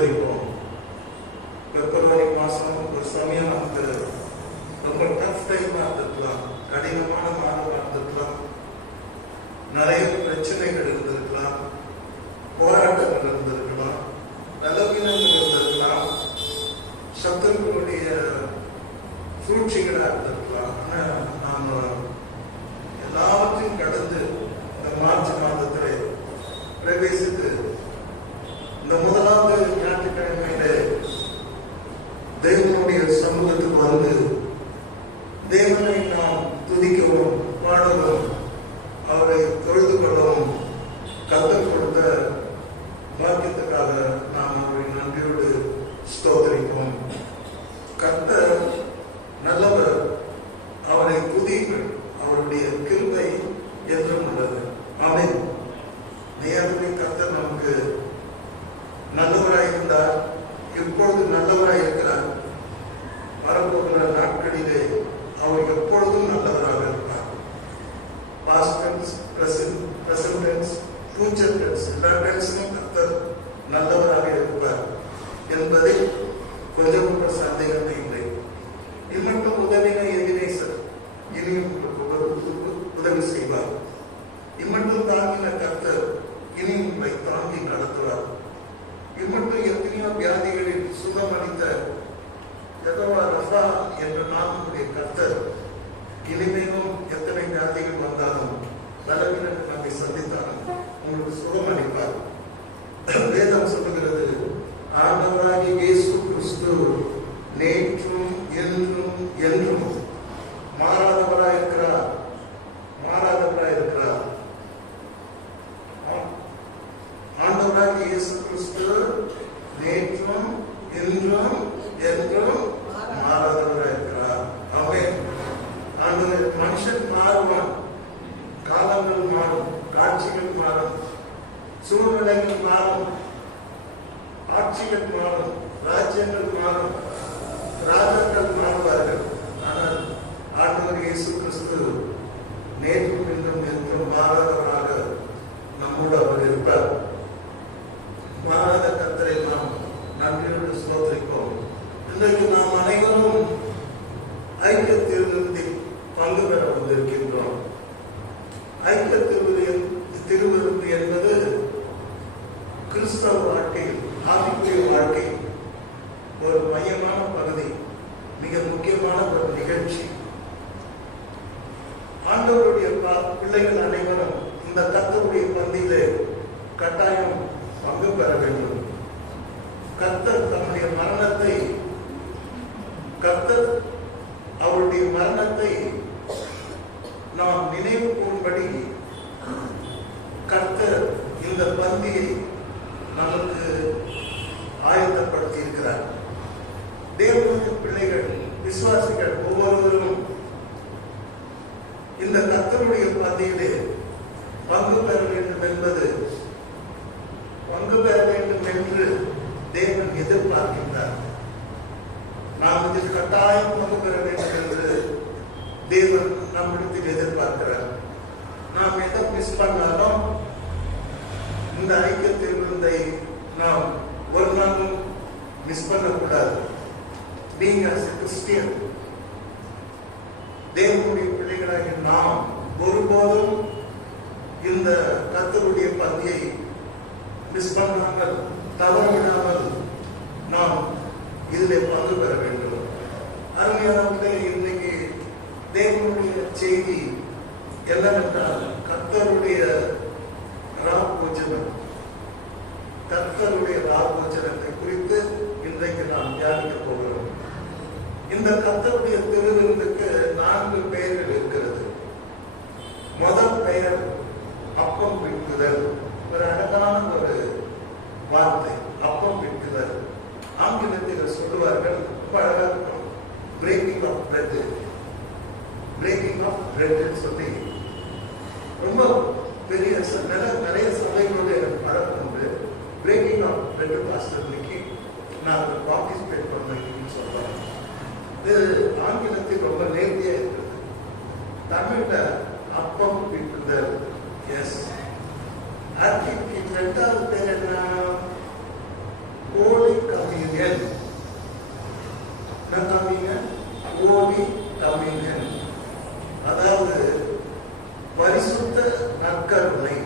ஸ்தோத்திரிப்போம். பிப்ரவரி மாதம் ஒரு சமயம் அந்த ரொம்ப டஃப் டைமாக இருந்திருக்கலாம், கடினமான மாதமாக இருந்திருக்கலாம், நிறைய பிரச்சனைகள் இருந்திருக்கலாம், போராட்டங்கள் இருந்திருக்கலாம், பலவீனங்கள் இருந்திருக்கலாம், சத்துருக்களுடைய சூழ்ச்சிகளாக இருந்திருக்கலாம். ஆனால் நாம் எல்லாவற்றையும் கடந்து இந்த மார்ச் மாதத்தில் பிரவேசித்து இந்த முதலாவது ஞாயிற்றுக்கிழமையில தேவனுடைய சமூகத்துக்கு வந்து தேவனை நாம் துதிக்கவும் பாடவும் அவரை தொழுது கொள்ளவும் கற்றுக் கொடுத்த பாக்கியத்துக்காக நாம் அவரை நன்றியோடு ஸ்தோத்திரிப்போம். கர்த்தர் நல்லவர், அவரை துதியுங்கள், அவருடைய கிருபை என்றும் உள்ளது. ஆமென். நேரத்தை கர்த்தர் நமக்கு நல்லவராய் இருந்தார், எப்பொழுது நல்லவராய் இருக்கிறார். வரப்போகிற நாட்களிலே அவர் எப்பொழுதும் நல்லவராக இருப்பார். Past tense, present tense, future tense, எல்லா டென்ஸிலும் கர்த்தர் நல்லவராக இருப்பார் என்பதை கொஞ்சம் கூட சந்தேகமே இல்லை. இம்மட்டும் உதவின எதினேசர் இனியும் உதவி செய்வார். இம்மட்டும் தாங்கின கர்த்தர் இனியும் உங்களை தாங்கி நடத்துவார். இம்மட்டும் எத்தனையோ வியாதிகளில் சுகமளித்த யெகோவா ரஃபா என்ற நாமமுடைய கர்த்தர் இனிமேலும் எத்தனை வியாதிகள் வந்தாலும் பலவீனங்கள் நம்மை சந்தித்தாலும் உங்களுக்கு சுகமளிப்பார். வேதம் சொல்லுகிறது, ஆண்டவராகிய இயேசு கிறிஸ்து நேற்றும் என்றும் என்றும் மாறாதவராய் இருக்கிறார். ஆண்டவராகிய இயேசு கிறிஸ்து நேற்றும் என்றும் என்றும் மாறாதவராய் இருக்கிறார். ஆமென். ஆண்டவர் மனுஷன் மாறுவான், காலங்கள் மாறும், காட்சிகள் மாறும், சூழ்நிலைகள் மாறும், ஆட்சிகள் மாறும், ராஜ்யங்கள் மாறும், ராஜாக்கள் மாறுவார்கள். ஆனால் ஆண்டவர் இயேசு கிறிஸ்து நேற்றும் என்றும் என்றும் மாறாதவராக நம்மோடு அவர் இருப்பார். மாறாத கர்த்தரை நாம் நன்றியோடு ஸ்தோத்திரிப்போம். இன்றைக்கு நாம் அனைவரும் ஐக்கிய திருவிருந்தில் பங்கு பெற வந்திருக்கின்றோம். ஐக்கிய திருவிருந்து என்பது கிறிஸ்தவ வாழ்க்கையில், ஆவிக்குரிய வாழ்க்கையில் ஒரு மையமான பகுதி, மிக முக்கியமான ஒரு நிகழ்ச்சி. ஆண்டவருடைய பிள்ளைகள் அனைவரும் இந்த கர்த்தருடைய பந்தியிலே கட்டாயம் பங்கு பெற வேண்டும். கர்த்தர் தன்னுடைய மரணத்தை, கர்த்தர் அவருடைய மரணத்தை நாம் நினைவு கூறும்படி கர்த்தர் இந்த பந்தியை நமக்கு ஆயத்தப்படுத்தி இருக்கிறார். தேவனுடைய பிள்ளைகள், விசுவாசிகள் ஒவ்வொருவரும் இந்த கர்த்தருடைய பந்தியிலே பங்கு பெற வேண்டும் என்பது, பங்கு பெற வேண்டும் என்று தேவன் எதிர்பார்க்கின்றார். நாம் இதில் கட்டாயம் பங்கு பெற வேண்டும் என்று தேவன் நம்மிடத்தில் எதிர்பார்க்கிறார். நாம் எதை மிஸ் பண்ணாலும் இந்த ஐக்கிய திருவிருந்தை நாம் ஒரு நாளும் மிஸ் பண்ணக்கூடாது. Being as a Christian, தேவனுடைய பிள்ளைகளாகிய நாம் ஒருபோதும் இந்த கர்த்தருடைய பந்தியை மிஸ் பண்ணாமல், தவறிடாமல் நாம் இதில் பங்கு பெற வேண்டும். அருமையானவர்களே, இன்னைக்கு தேவனுடைய செய்தி என்னவென்றால் கர்த்தருடைய ராபோஜனம். கர்த்தருடைய ராபோஜனத்தை குறித்து இன்றைக்கு நாம் தியானிக்க போகிறோம். இந்த கர்த்தருடைய திருவிருந்துக்கு 4 பெயர்கள் இருக்கிறது. முதல் பெயர் அப்பம் பிட்குதல். ஒரு அழகான ஒரு வார்த்தை, அப்பம் பிட்குதல். ஆங்கிலத்தில் சொல்லுவார்கள், ரொம்ப அழகா இருக்கும், breaking of bread. Breaking of bread சொல்லி ரொம்ப பெரிய நிறைய சபைகளோடு எனக்கு பழக்கம் உண்டு. பிரேக்கிங் ஆஃப் பிரெட் பாஸ்டர் இன்னைக்கு நான் பார்ட்டிசிபேட் பண்ணேன்னு சொல்றேன். இது ஆங்கிலத்தில் ரொம்ப நேர்த்தியா இருக்குது. தமிழ்ல அப்பம் பிட்குதல். எஸ், அதுக்கு 2வது பேர் என்ன? கோழி கம்யூனியன். ஹோலி கம்யூனியன், அதாவது பரிசுத்த நற்கருணை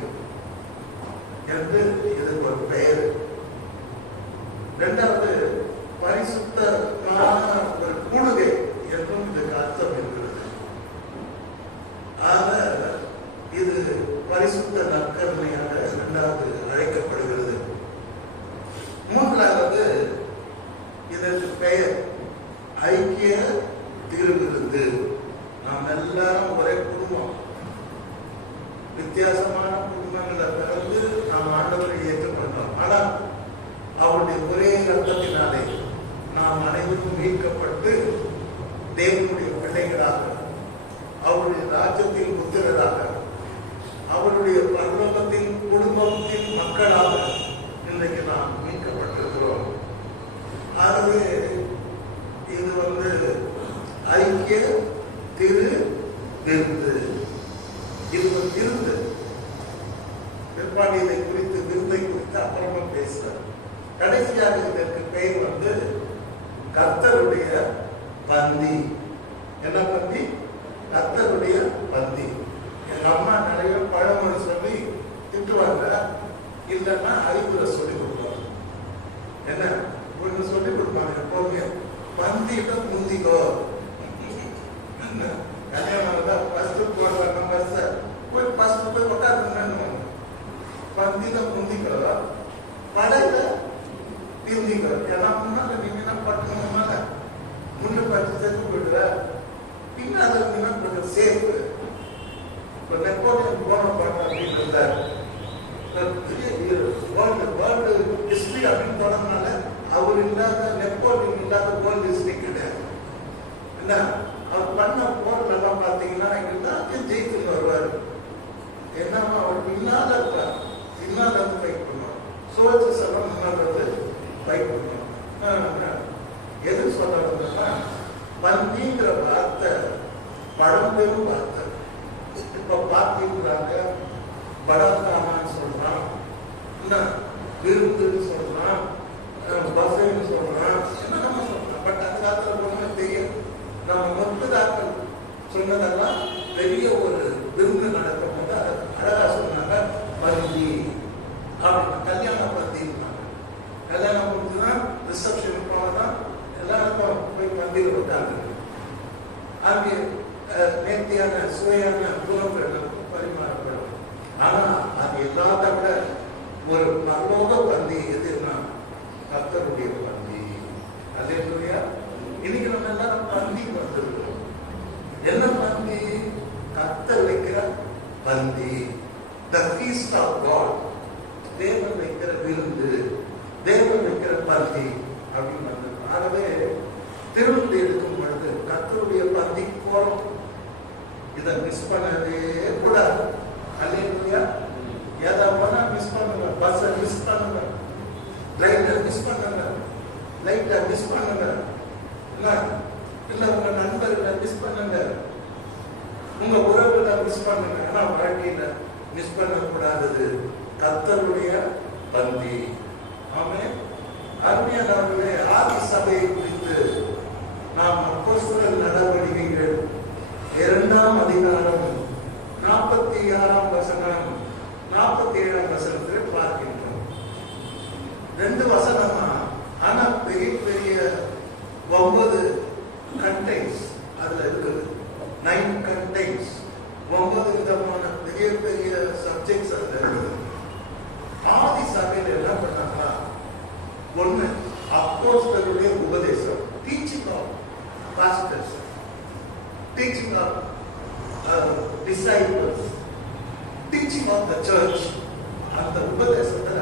என்று இது ஒரு பெயர். இரண்டாவது, பரிசுத்தமான ஒரு கூடுகை என்றும் இதுக்கு அர்த்தம் இருக்கிறது. ஆக இது பரிசுத்த நற்கருணையாக இரண்டாவது அழைக்கப்படுகிறது. மூன்றாவது, இதற்கு பெயர் ஐக்கிய திருவிருந்து. நாம் எல்லாரும் ஒரே குடும்பம், வித்தியாசமான குடும்பங்களை பிறந்து நாம் ஆண்டவரை ஏற்றுக்கொண்டோம். ஆனால் அவருடைய ஒரே ரத்தத்தினாலே நாம் அனைவரும் மீட்கப்பட்டு தேவனுடைய பிள்ளைகளாக, அவருடைய ராஜ்யத்தின் புத்திரராக, அவருடைய பரலோகத்தின் குடும்பத்தின் மக்களாக இன்றைக்கு நாம் மீட்கப்பட்டிருக்கிறோம். ஆகவே இது ஐக்கிய திரு விருந்து. இது ஒரு விருந்து. பிற்பாடு இதை குறித்து, விருந்தை குறித்து அப்புறமா பேசுறார். கடைசியாக இதற்கு பெயர் கர்த்தருடைய பந்தி. என்ன பந்தி? கர்த்தருடைய பந்தி. எங்க அம்மா நிறைய பழமொழி சொல்லி திட்டுவாங்க, இல்லைன்னா அறிவுரை சொல்லி கொடுப்பாங்க. என்ன ஒன்று சொல்லி கொடுப்பாங்க எப்போதுமே, பந்தியிட்ட முந்திக்கோ. கல்யாணம் தான் ஃபர்ஸ்ட் போடுவாங்க, போய் ஃபர்ஸ்ட் போய் உட்காந்து பந்தியில முந்திக்கோ, படையில திருந்திக்கோ. ஏன்னா முன்னால நீங்க பட்டு முன்னால முன்ன பட்டு செத்து போயிடுற, பின்னால கொஞ்சம் சேஃப். இப்போ நெப்போலியன் போனபார்ட் அப்படின்னு இருந்தார். வேர்ல்டு ஹிஸ்டரி அப்படின்னு தொடங்கினால அவர் இல்லாத, நெப்போலியன் இல்லாத வேர்ல்டு ஹிஸ்டரி கிடையாது. என்ன அவர் பண்ண போர்லாம் பார்த்தீங்கன்னா எல்லாத்தையும் ஜெயித்து வருவார். என்ன அவர் பின்னால இருப்பார், பின்னால வந்து ஃபைட் பண்ணுவார். சோல்ஜர்ஸ் எல்லாம் முன்னாடி ஃபைட் பண்ணுவார். எது சொல்றதுன்னா, பந்திங்கிற வார்த்தை பழம்பெரும் வார்த்தை. இப்ப பார்த்திருக்கிறாங்க, படாத்தாமான்னு சொல்றான், விருந்துன்னு சொல்றான், பஃபேன்னு சொல்றான், என்னென்ன சொல்றான். பட் அந்த காலத்துல போனா தெரியும், நம்ம முற்பதாக்கள் சொன்னதெல்லாம் பெரிய ஒரு விருந்து நடக்கும் போது அழகா சொன்னாங்க, பந்தி அப்படின்னு. கல்யாணம் பந்தின்னாங்க. கல்யாணம் முடிஞ்சுதான் ரிசப்ஷன் போனதான் எல்லாருக்கும் போய் பந்தியில் விட்டாங்க. அங்கே நேர்த்தியான சுவையான உணவுகள் பரிமாறப்படும். ஆனா அது எல்லாத்த விட ஒரு பரலோக பந்தி எதுன்னா கர்த்தருடைய பந்தி. அல்லேலூயா. இன்னைக்கு நம்ம எல்லாரும் பந்தி வந்திருக்கிறோம். என்ன பந்தி? கர்த்தர் வைக்கிற பந்தி, the feast of God. தேவன் வைக்கிற விருந்து, தேவன் வைக்கிற பந்தி அப்படின்னு வந்திருக்கோம். ஆகவே திருவிருந்து எடுக்கும் பொழுது கர்த்தருடைய பந்தி போறோம். இதை மிஸ் பண்ணவே கூடாது. அல்லேலூயா. எதை வேணா மிஸ் பண்ணுங்க, பஸ்ஸை மிஸ் பண்ணுங்க, ட்ரெயினை மிஸ் பண்ணுங்க, லைட்டை மிஸ் பண்ணுங்க, இல்ல உங்க நண்பர்களை மிஸ் பண்ணுங்க, உங்க உறவுகளை மிஸ் பண்ணுங்க. ஆனா வாழ்க்கையில மிஸ் பண்ணக்கூடாதது கர்த்தருடைய பந்தி. ஆமென். அருமையானவர்களே, ஆதி சபையை குறித்து நாம் அப்போஸ்தலர் நடவடிக்கைகள் 2ஆம் அதிகாரம் 46ஆம் வசனம் 47ஆம் வசனத்தில் பார்க்கின்றோம். 2 வசனமா, ஆனா பெரிய பெரிய 9 கண்டெய்ன்ஸ் அதுல இருக்குது. 9 கண்டெய்ன்ஸ், 9 விதமான பெரிய பெரிய சப்ஜெக்ட்ஸ் அதுல இருக்குது. ஆதி சபையில் என்ன பண்ணாங்கன்னா, 1 அப்போஸ்தலருடைய உபதேசம், teaching of pastors, teaching of disciples, teaching of the church. அந்த உபதேசத்துல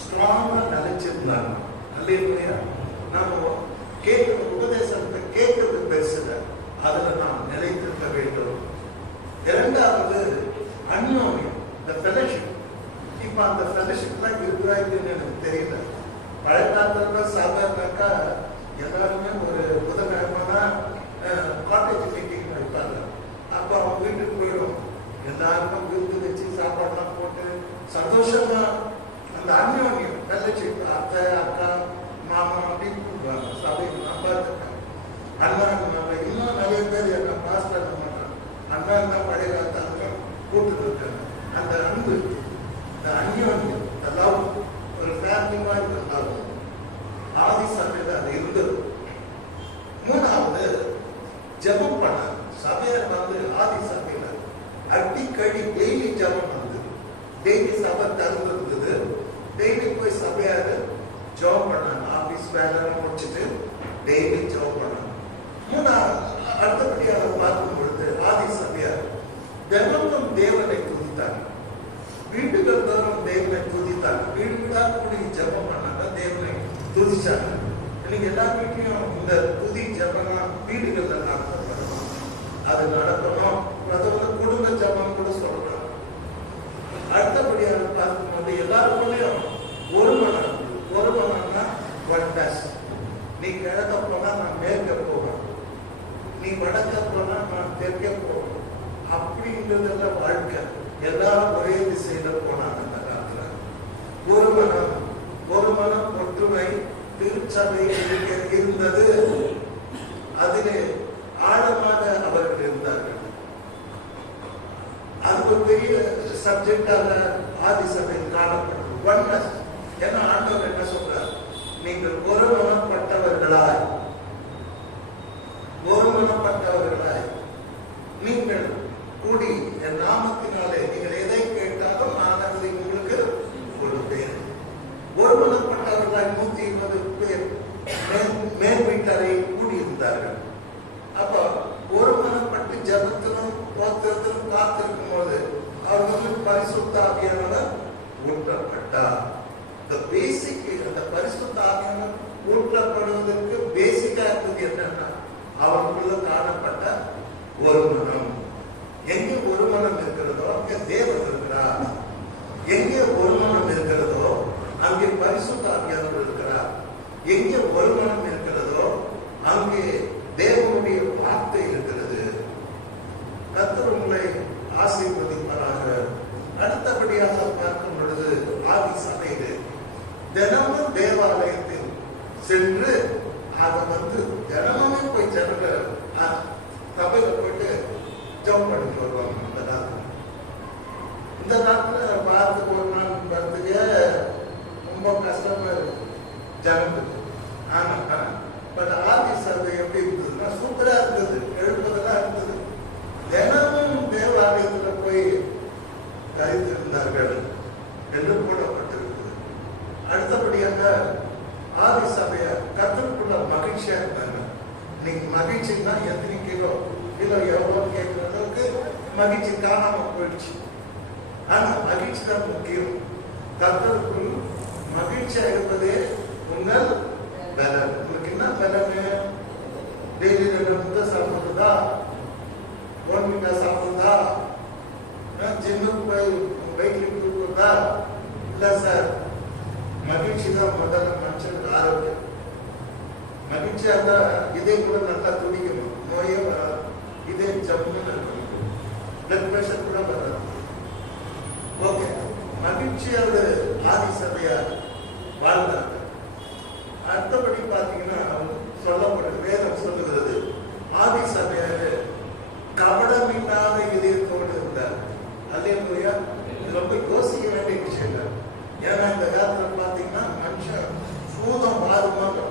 ஸ்ட்ராங்கா நிலைச்சிருந்தாங்க. அல்லேலூயா. நம்ம கேட்கிற உபதேசத்தை கேட்கறது பெருசுல, அதுல நாம் நிலைத்திருக்க வேண்டும். 2வது அன்யோன்யம், the fellowship. இப்ப அந்த ஃபெலோஷிப் தான் இருக்கிறாங்கன்னு எனக்கு தெரியல. பழையகாலத்துல சாதாரணக்கா எல்லாருமே ஒரு புதன்கிழமைனா காட்டேஜ் மீட்டிங் வைப்பாங்க. அப்போ அவங்க வீட்டுக்கு போயிடும், எல்லாருக்கும் விருந்து வச்சு சாப்பாடுலாம் போட்டு சந்தோஷமா அந்த அன்யோன்யம் ஃபெலோஷிப், அத்தை அக்கா மாமா அப்படி ஜெபம் பண்ணாங்க. சபையார் வந்து ஆதி சபையில அடிக்கடி டெய்லி ஜெபம் வந்து டெய்லி சபை திறந்திருந்தது. டெய்லி போய் சபையார் ஜெபம் பண்ணாங்க. ஆபீஸ் வேலை முடிச்சுட்டு டெய்லி ஜெபம் பண்ணாங்க. அடுத்தபடியாக பார்க்கும் பொழுது ஆதி சபையார் தினமும் தேவனை துதித்தாங்க. வீடுகள் தோறும் தேவனை துதித்தாங்க. வீடு வீடா கூடி ஜெபம் பண்ணாங்க, தேவனை துதிச்சாங்க. இன்னைக்கு எல்லா வீட்லையும் இந்த துதி ஜெபம் வீடுகள்ல நடத்தப்படணும். அது நடக்கணும். அது வந்து குடும்ப ஜெபம் கூட சொல்றாங்க. அடுத்தபடியாக பார்க்கும்போது எல்லாருக்குள்ளேயும் ஒரு மனம்னா ஒன் டேஷ். நீ கிழக்க போனா நான் மேற்க போவேன், நீ வடக்க போனா நான் தெற்க போவேன். அப்படின்றதுல வாழ்க்கை எல்லாரும் ஒரே திசையில போனாங்க. அந்த காலத்துல ஒரு மனம் ஒற்றுமை திருச்சபை இருந்தது. அதிலே ஆழமாக அவர்கள் இருந்தார்கள். அது ஒரு பெரிய சப்ஜெக்டாக ஆதி சபையில் காணப்படும். ஒன்னஸ். ஏன்னா ஆண்டவர் என்ன சொல்றார்? நீங்கள் ஒருமனப்பட்டவர்களாய் நீங்கள் கூடி என் நாமத்தினாலே நீங்கள் எதை கேட்டாலும் நான் அதை உங்களுக்கு கொடுப்பேன். ஒருமனப்பட்டவர்களாய் 120 பேர் மேல் வீட்டாரை கூடியிருந்தார்கள். அப்போ ஒருமனப்பட்டு ஜபத்திலும் தோத்திரத்திலும் காத்திருக்கும் போது அவர்களுக்கு பரிசுத்த ஆவியானவர் ஊற்றப்பட்டார். அந்த பரிசுத்த ஆவியானவர் ஊற்றப்படுவதற்கு பேசிக்கா இருந்தது என்னன்னா அவர்களுக்குள்ள காணப்பட்ட ஒரு மனம். எங்கே ஒரு மனம் இருக்கிறதோ அங்கே தேவன் இருக்கிறார். எங்கே ஒரு மனம் இருக்கிறதோ அங்கே பரிசுத்த ஆவியானவர் இருக்கிறார். எங்கே ஒரு மனம் இருக்கிறதோ அங்கே தேவனுடைய வார்த்தை இருக்கிறது. கர்த்தர் உங்களை ஆசீர்வதிப்பாராக. அடுத்தபடியாக பார்க்கும் பொழுது ஆதி சபையிலே தினமும் தேவாலயத்தில் சென்று அதை வந்து தினமுமே போய் ஜனங்கள் சபையில போயிட்டு ஜெபம் பண்ணிட்டு வருவாங்க. இந்த நாட்டுல வாரத்துக்கு ஒரு நாள் வரதுக்கே ரொம்ப கஷ்டமா இருக்கு ஜனங்களுக்கு. ஆனா பட் ஆதி சபை எப்படி இருந்ததுன்னா சூப்பரா இருந்தது. எழுப்பதெல்லாம் இருந்தது. தினமும் தேவாலயத்துல போய் கழித்திருந்தார்கள் என்று போடப்பட்டிருக்குது. அடுத்தபடியாக ஆதி சபைய கர்த்தருக்குள்ள மகிழ்ச்சியா இருந்தாங்க. இன்னைக்கு மகிழ்ச்சின்னா எத்தனை கிலோ எவ்வளோ கேட்கிற அளவுக்கு மகிழ்ச்சி காணாம போயிடுச்சு. ஆனா மகிழ்ச்சி தான் முக்கியம். கர்த்தருக்குள் மகிழ்ச்சியா இருப்பதே உங்கள் பலன். உங்களுக்கு என்ன பலனு? டெய்லி 2 முட்டை சாப்பிடுறதா, ஓன்மிட்டா சாப்பிடுறதா, ஜிம்முக்கு போய் வெயிட் கொடுக்குறதா? இல்ல சார், மகிழ்ச்சி தான் முதல்ல மனுஷனுக்கு ஆரோக்கியம். மகிழ்ச்சியா இருந்தா இதே கூட நல்லா துடிக்கணும், நோயே வராது. இதே ஜம்முன்னு இருக்கணும், பிளட் பிரஷர் கூட வராது. ஓகே, மகிழ்ச்சியோட ஆதி சபையார் வாழ்ந்தாங்க. அடுத்தபடி பார்த்தீங்கன்னா சொல்லப்படுது, வேதம் சொல்லுகிறது ஆதி சபையார் கபடம் இல்லாத இதயத்தோடு இருந்தார். அல்லேலூயா. ரொம்ப யோசிக்க வேண்டிய விஷயம் தான். ஏன்னா இந்த காலத்துல பாத்தீங்கன்னா மனுஷன் சூதம் வாதமாக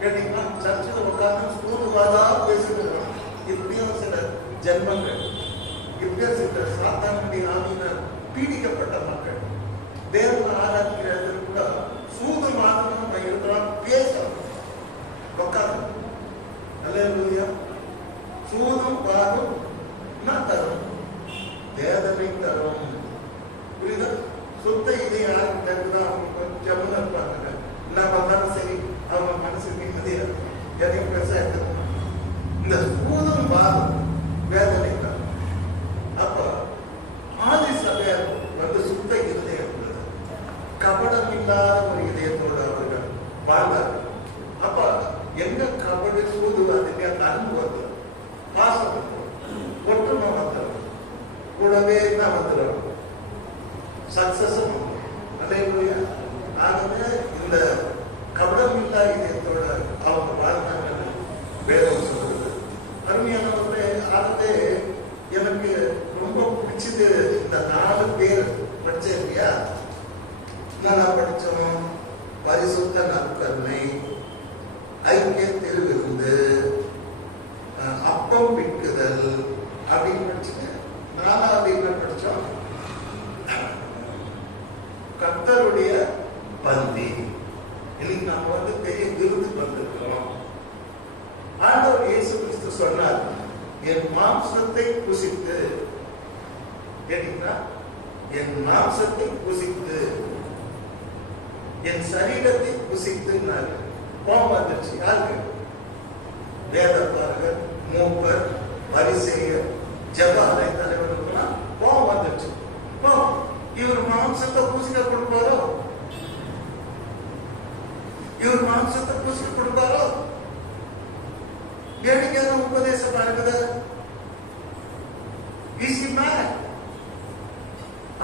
கேட்டீங்கன்னா சர்ச்சில் உட்கார்ந்து சூதுவாதா பேசுகிறாங்க. இப்படியும் சில ஜென்மங்கள், இப்படியும் சில சாத்தானுடைய ஆவியினர் பீடிக்கப்பட்ட மக்கள் தேவனை ஆராதிக்கிறது கூட சூது மாதம் இருக்கிறான், பேசணும் உட்காந்து. அல்லேலூயா. சூதும் வாதம் என்ன தரும்? வேதனை தரும். புரியுதா? சுத்த இதை யாருக்குதான் அவங்க கொஞ்சம் இருப்பாங்க. என்ன பார்த்தாலும் சரி, அவங்க மனசு நிம்மதியா எதையும் பெருசா எடுத்துக்கணும். இந்த சூதும் வாதம் வேதனை தரும். அப்ப ஆதி சபையார் வந்து சுத்த இதயம் உள்ளது, கபடம் இல்லாத ஒரு இதயத்தோடு அவர்கள் வாழ்ந்தார்கள். அப்ப எங்க கபடு சூது அதுக்கு அந்த அன்பு வந்துடும், பாசம் ஒற்றுமை வந்துடும், கூடவே தான் வந்துடும், சக்சஸும். அல்லேலூயா. ஆகவே இந்த கபடம் இல்லா இதயத்தோட அவங்க வாழ்ந்தாங்க வேதம் சொல்றது. அருமையானவர்களே, ஆகவே எனக்கு ரொம்ப பிடிச்சது இந்த 4 பேர் படிச்சேன் இல்லையா? நான் படிச்சோம். பரிசுத்த நற்கருணை, ஐக்கிய திருவிருந்து, அப்பம் பிக்குதல் அப்படின்னு படிச்சுங்க. 4வது என்ன படிச்சோம்? கர்த்தருடைய பந்தி. இன்னைக்கு நாம பெரிய விருது வந்திருக்கிறோம். ஆண்டவர் இயேசு கிறிஸ்து சொன்னார், என் மாம்சத்தை புசித்து, கேட்டீங்களா? என் மாம்சத்தை புசித்து, என் சரீரத்தை புசித்து. கோபம் வந்துருச்சு. யாருக்கு? வேதக்காரர்கள், மூப்பர், பரிசேயர், ஜெப ஆலய தலைவர்களுக்கெல்லாம் கோபம் வந்துருச்சு. இவர் மாம்சத்தை பூசிக்க கொடுப்பாரோ? இவர் மாம்சத்தை பூசிக்க கொடுப்பாரோ? வேடிக்கையான உபதேசம் இருக்குது.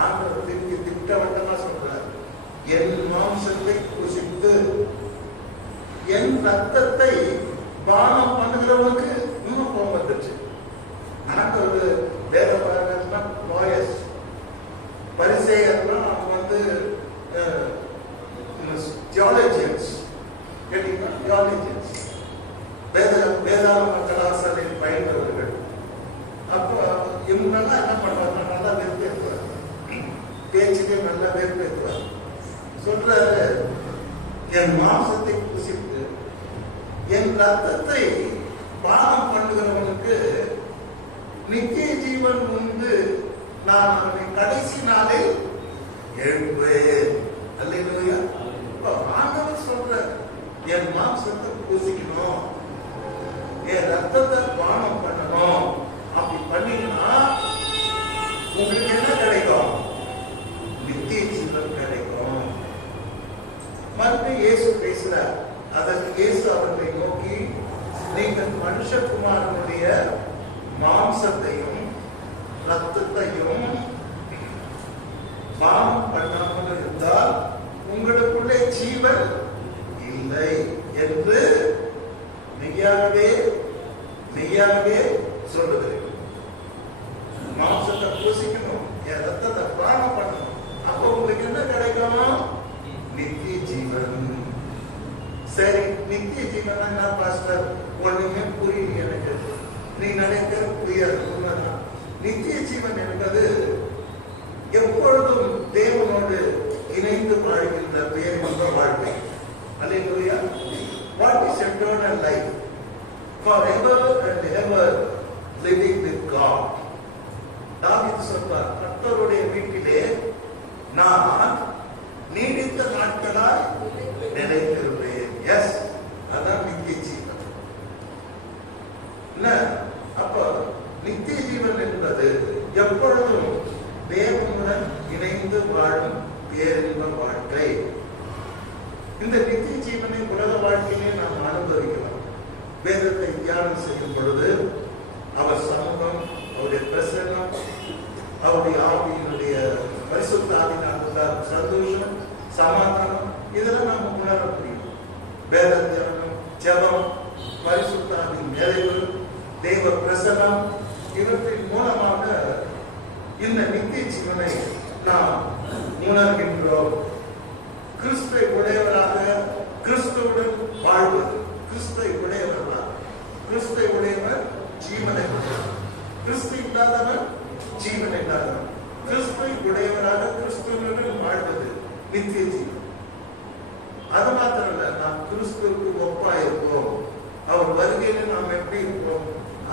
ஆண்டவர் திருப்பி திட்டவட்டமா சொல்றார், என் மாம்சத்தை புசித்து என் ரத்தத்தை பானம் பண்ணுகிறவனுக்கு இன்னும் கோபம் வந்துருச்சு. எனக்கு ஒரு வேதபாரகர்னா லாயர்ஸ், பரிசேயர்னா அவங்க தியாலஜியன்ஸ், கேட்டீங்களா? தியாலஜியன்ஸ், வேதாள கலாசாலையில் பயின்றவர்கள். அப்போ இவங்கெல்லாம் என்ன பண்ணுவாங்க? நல்லா வெறுப்பேற்றுவார், பேச்சுக்கே நல்லா வெறுப்பேற்றுவார். சொல்றாரு, என் மாம்சத்தை புசித்து என் ரத்தத்தை பானம் பண்ணுகிறவனுக்கு நித்திய ஜீவன் உண்டு, நான் அவனை கடைசி நாளில் எழுப்பேன். அல்லேலூயா. ஆண்டவர் சொல்ற, என் மாம்சத்தை புசிக்கணும், என் ரத்தத்தை பானம் பண்ணணும். அப்படி பண்ணீங்கன்னா உங்களுக்கு என்ன கிடைக்கும்? நித்திய ஜீவன் கிடைக்கும். மறுபடியும் இயேசு பேசுறார். அதற்கு இயேசு அவர்களை நோக்கி, நீங்கள் மனுஷகுமாரனுடைய மாம்சத்தையும் ரத்தத்தையும் பானம் பண்ணாமல் இருந்தால் உங்களுக்குள்ளே ஜீவன் இல்லை என்று மெய்யாகவே மெய்யாகவே சொல்லுகிறேன். மாம்சத்தை பூசிக்கணும், என் ரத்தத்தை பானம் பண்ணணும். அப்போ உங்களுக்கு என்ன கிடைக்கும்? நித்திய ஜீவன். சரி, நித்திய ஜீவன் என்ன பாஸ்டர்? ஒண்ணுமே புரியல எனக்கு. நீ நினைக்கிற புரியாது, உண்மைதான். நித்திய ஜீவன் என்பது எப்பொழுதும் தேவனோடு இணைந்து வாழ்கின்ற பேர் வாழ்க்கை. அல்லேலூயா. What is eternal life? Forever and ever living with God. தாவீது சொல்வார், கர்த்தருடைய வீட்டிலே நான் நீடித்த நாட்களாய் நிலைத்திருப்பேன். எஸ், அதான் நித்திய ஜீவன். அப்ப நித்திய ஜீவன் என்பது எப்பொழுதும் தேவனுடன் இணைந்து வாழும் பேரின்ப வாழ்க்கை. இந்த நித்திய ஜீவனை உலக வாழ்க்கையிலே நாம் அனுபவிக்கலாம். வேதத்தை தியானம் செய்யும் பொழுது அவர் சமூகம், அவருடைய பிரசன்னம், அவருடைய ஆவியினுடைய பரிசுத்த ஆவியினால் சந்தோஷம், சமாதானம், இதெல்லாம் நம்ம உணர முடியும். வேத தியானம், ஜெபம், பரிசுத்த ஆவியின் நிறைவு, தேவ பிரசன்னம், இவற்றின் மூலமாக இந்த நித்திய ஜீவனை நாம் உணர்கின்றோம். கிறிஸ்துவை உடையவராக, கிறிஸ்துவுடன் வாழ்வது. கிறிஸ்துவை உடையவர்களாக, கிறிஸ்துவை உடையவர் ஜீவனை உடையவர், கிறிஸ்து இல்லாதவர் ஜீவன் இல்லாதவர். கிறிஸ்துவை உடையவராக கிறிஸ்துவுடன் வாழ்வது நித்திய ஜீவன். அது மாத்திரமல்ல, நாம் கிறிஸ்துவுக்கு ஒப்பாயிருப்போம். அவர் வருகையில் நாம் எப்படி இருப்போம்?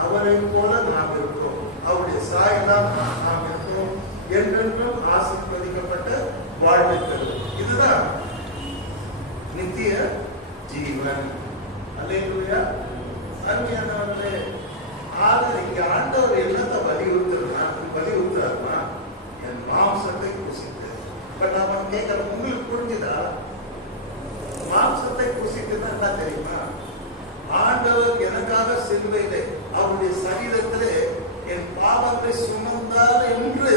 அவரை போல நாம் இருப்போம். அவருடைய சாயலால் நாம் இருப்போம். என்றென்றும் ஆசீர்வதிக்கப்பட்ட வாழ்வுகள். இதுதான் நித்திய ஜீவன். அல்லேலூயா. அருமையானவர்களே, இங்க ஆண்டவர் என்னத்தை வலியுறுத்துறாருன்னா, என் மாம்சத்தை புசித்து. இப்ப நாம கேட்கறோம், உங்களுக்கு புரிஞ்சுதா? மாம்சத்தை புசித்துன்னா என்ன தெரியுமா? ஆண்டவர் எனக்காக சிலுவையிலே அவருடைய சரீரத்திலே என் பாவத்தை சுமந்தார் என்று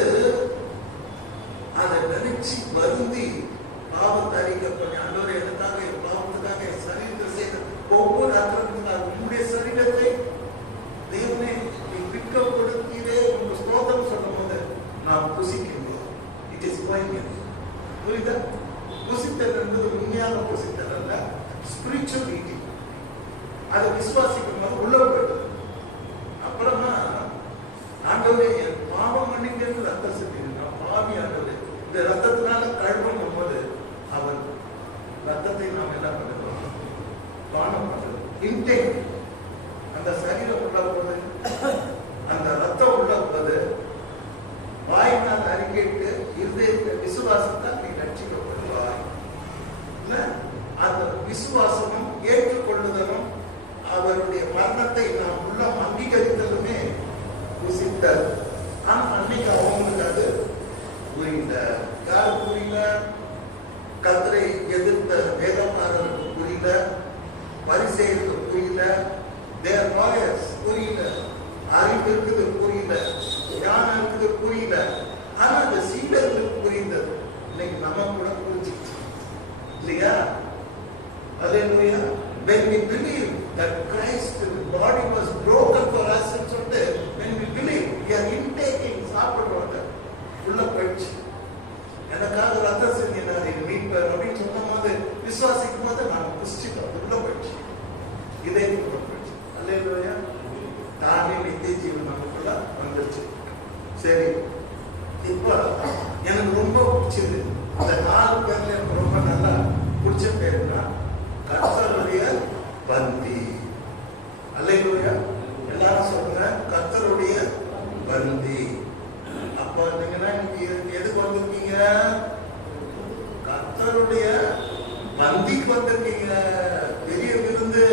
அதை நினைச்சு வருந்தி பாவத்தை அறிக்கப்பட்ட ஆண்டவர் எனக்காக, என் பாவத்துக்காக என் சரீரத்தை செய்த ஒவ்வொரு அக்கிரமத்தினால் உங்களுடைய சரீரத்தை தேவனை பிற்கப்படுத்தியே உங்க ஸ்தோத்திரம் சொல்லும் போது நாம் புசிக்கின்றோம். It is going. புரியுதா? புசித்தல் என்பது உண்மையான புசித்தல் அல்ல, ஸ்பிரிச்சுவல் ஈட்டிங். அதை விசுவாசிக்கும் போது உள்ள போயிடுது. இன்டேக், அந்த சரீரம் உள்ள போது, அந்த ரத்தம் உள்ள போது, வாயினால் அறிக்கையிட்டு இருதயத்தை விசுவாசத்தால் நீ ரட்சிக்கப்படுவாய். அந்த விசுவாசமும் ஏற்றுக்கொள்ளுதலும் அவருடைய மரணத்தை நாம் உள்ள அங்கீகரித்ததுமே புசித்தல். ஆனா அன்னைக்கு அவங்களுக்கு அது புரியல. யாரு புரியல? கர்த்தரை எதிர்த்த வேதபாரருக்கு புரியல, பரிசேயருக்கு புரியல, தேர் லாயர்ஸ் புரியல, அறிவு இருக்குது புரியல, ஞானம் இருக்குது புரியல. ஆனா அந்த சீடர்களுக்கு புரிந்தது. இன்னைக்கு நம்ம கூட புரிஞ்சிச்சு இல்லையா? Hallelujah. When we believe that Christ's body was broken for us, when we believe, we are intaking சாப்பிடுவாங்க உள்ள போயிடுச்சு. எனக்காக ரத்தம் செஞ்சினார் என் மீட்பர் அப்படின்னு சொன்ன போது விசுவாசிக்கும் போது நான் புஷ்டிப்போம் உள்ள போயிடுச்சு. இதே உள்ள போயிடுச்சு. Hallelujah. தானே நித்திய ஜீவன் நமக்குள்ள வந்துருச்சு. சரி, இப்ப எனக்கு ரொம்ப பிடிச்சது இந்த 4 பேர்ல எனக்கு ரொம்ப நல்லா பிடிச்ச பேருனா கர்த்தருடைய பந்தி. அல்லேலூயா. எல்லாரும் சொல்லுங்க, கர்த்தருடைய பந்தி. அப்ப நீங்க எதுக்கு வந்திருக்கீங்க? கர்த்தருடைய பந்திக்கு வந்திருக்கீங்க. பெரிய விருந்து,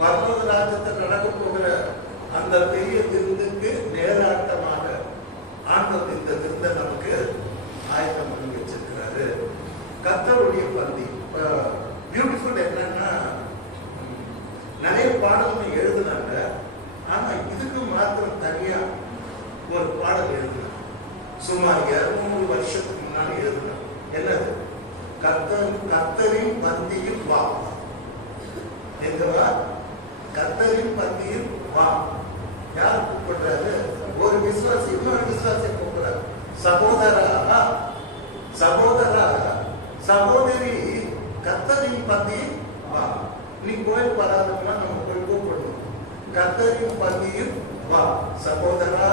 பரலோக ராஜ்யத்தில் நடக்க போகிற அந்த பெரிய விருந்துக்கு நேராட்டமாக ஆண்டவர் இந்த விருந்தை நமக்கு ஆயத்தம் பண்ணி வச்சிருக்கிறாரு. கர்த்தருடைய பந்தி. பியூட்டிஃபுல் என்னன்னா, நிறைய பாடல்கள் எழுதுனாங்க. ஆனா இதுக்கு மாத்திரம் தனியா ஒரு பாடல் எழுதுனாங்க. சுமார் 200 வருஷத்துக்கு முன்னாடி எழுதுனாங்க. என்னது? கர்த்தரின் பந்தியில் வா. எங்க வா? கர்த்தரின் பந்தியில் வா. யார் கூப்பிடுறாரு? ஒரு விசுவாசி இன்னொரு விசுவாசியை கூப்பிடுறாரு. சகோதரா, சகோதரா, சகோதரி, கர்த்தரின் பந்தியில் வா. நீ கோயில் வராதுன்னா நம்ம போய் கூப்பிடணும். கர்த்தரின் பந்தியில் வா. சகோதரா,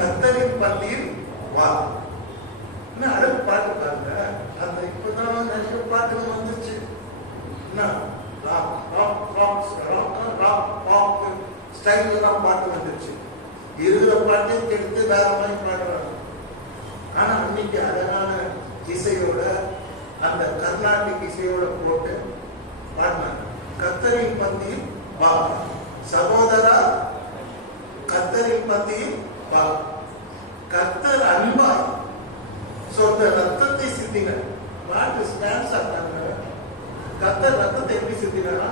கர்த்தரின் பந்தியில் வா. அழகு பாட்டு பாருங்க. அந்த இப்பதான் நிறைய பாட்டுகள் வந்துச்சு. ஸ்டைல்லாம் பாட்டு வந்துருச்சு. இருக்கிற பாட்டை எடுத்து வேற மாதிரி பாடுறாங்க. ஆனா அன்னைக்கு அழகான இசையோட, அந்த கர்நாடிக் இசையோட போட்டு பாடினாங்க. கர்த்தரின் பந்தியில் வா. சகோதரா, கர்த்தரின் பந்தியில் வா. கர்த்தர் அன்பாய் சொந்த ரத்தத்தை சிந்தினார். பாட்டு ஸ்டான்ஸ் ஆட்டாங்க. கர்த்தர் ரத்தத்தை எப்படி சிந்தினா?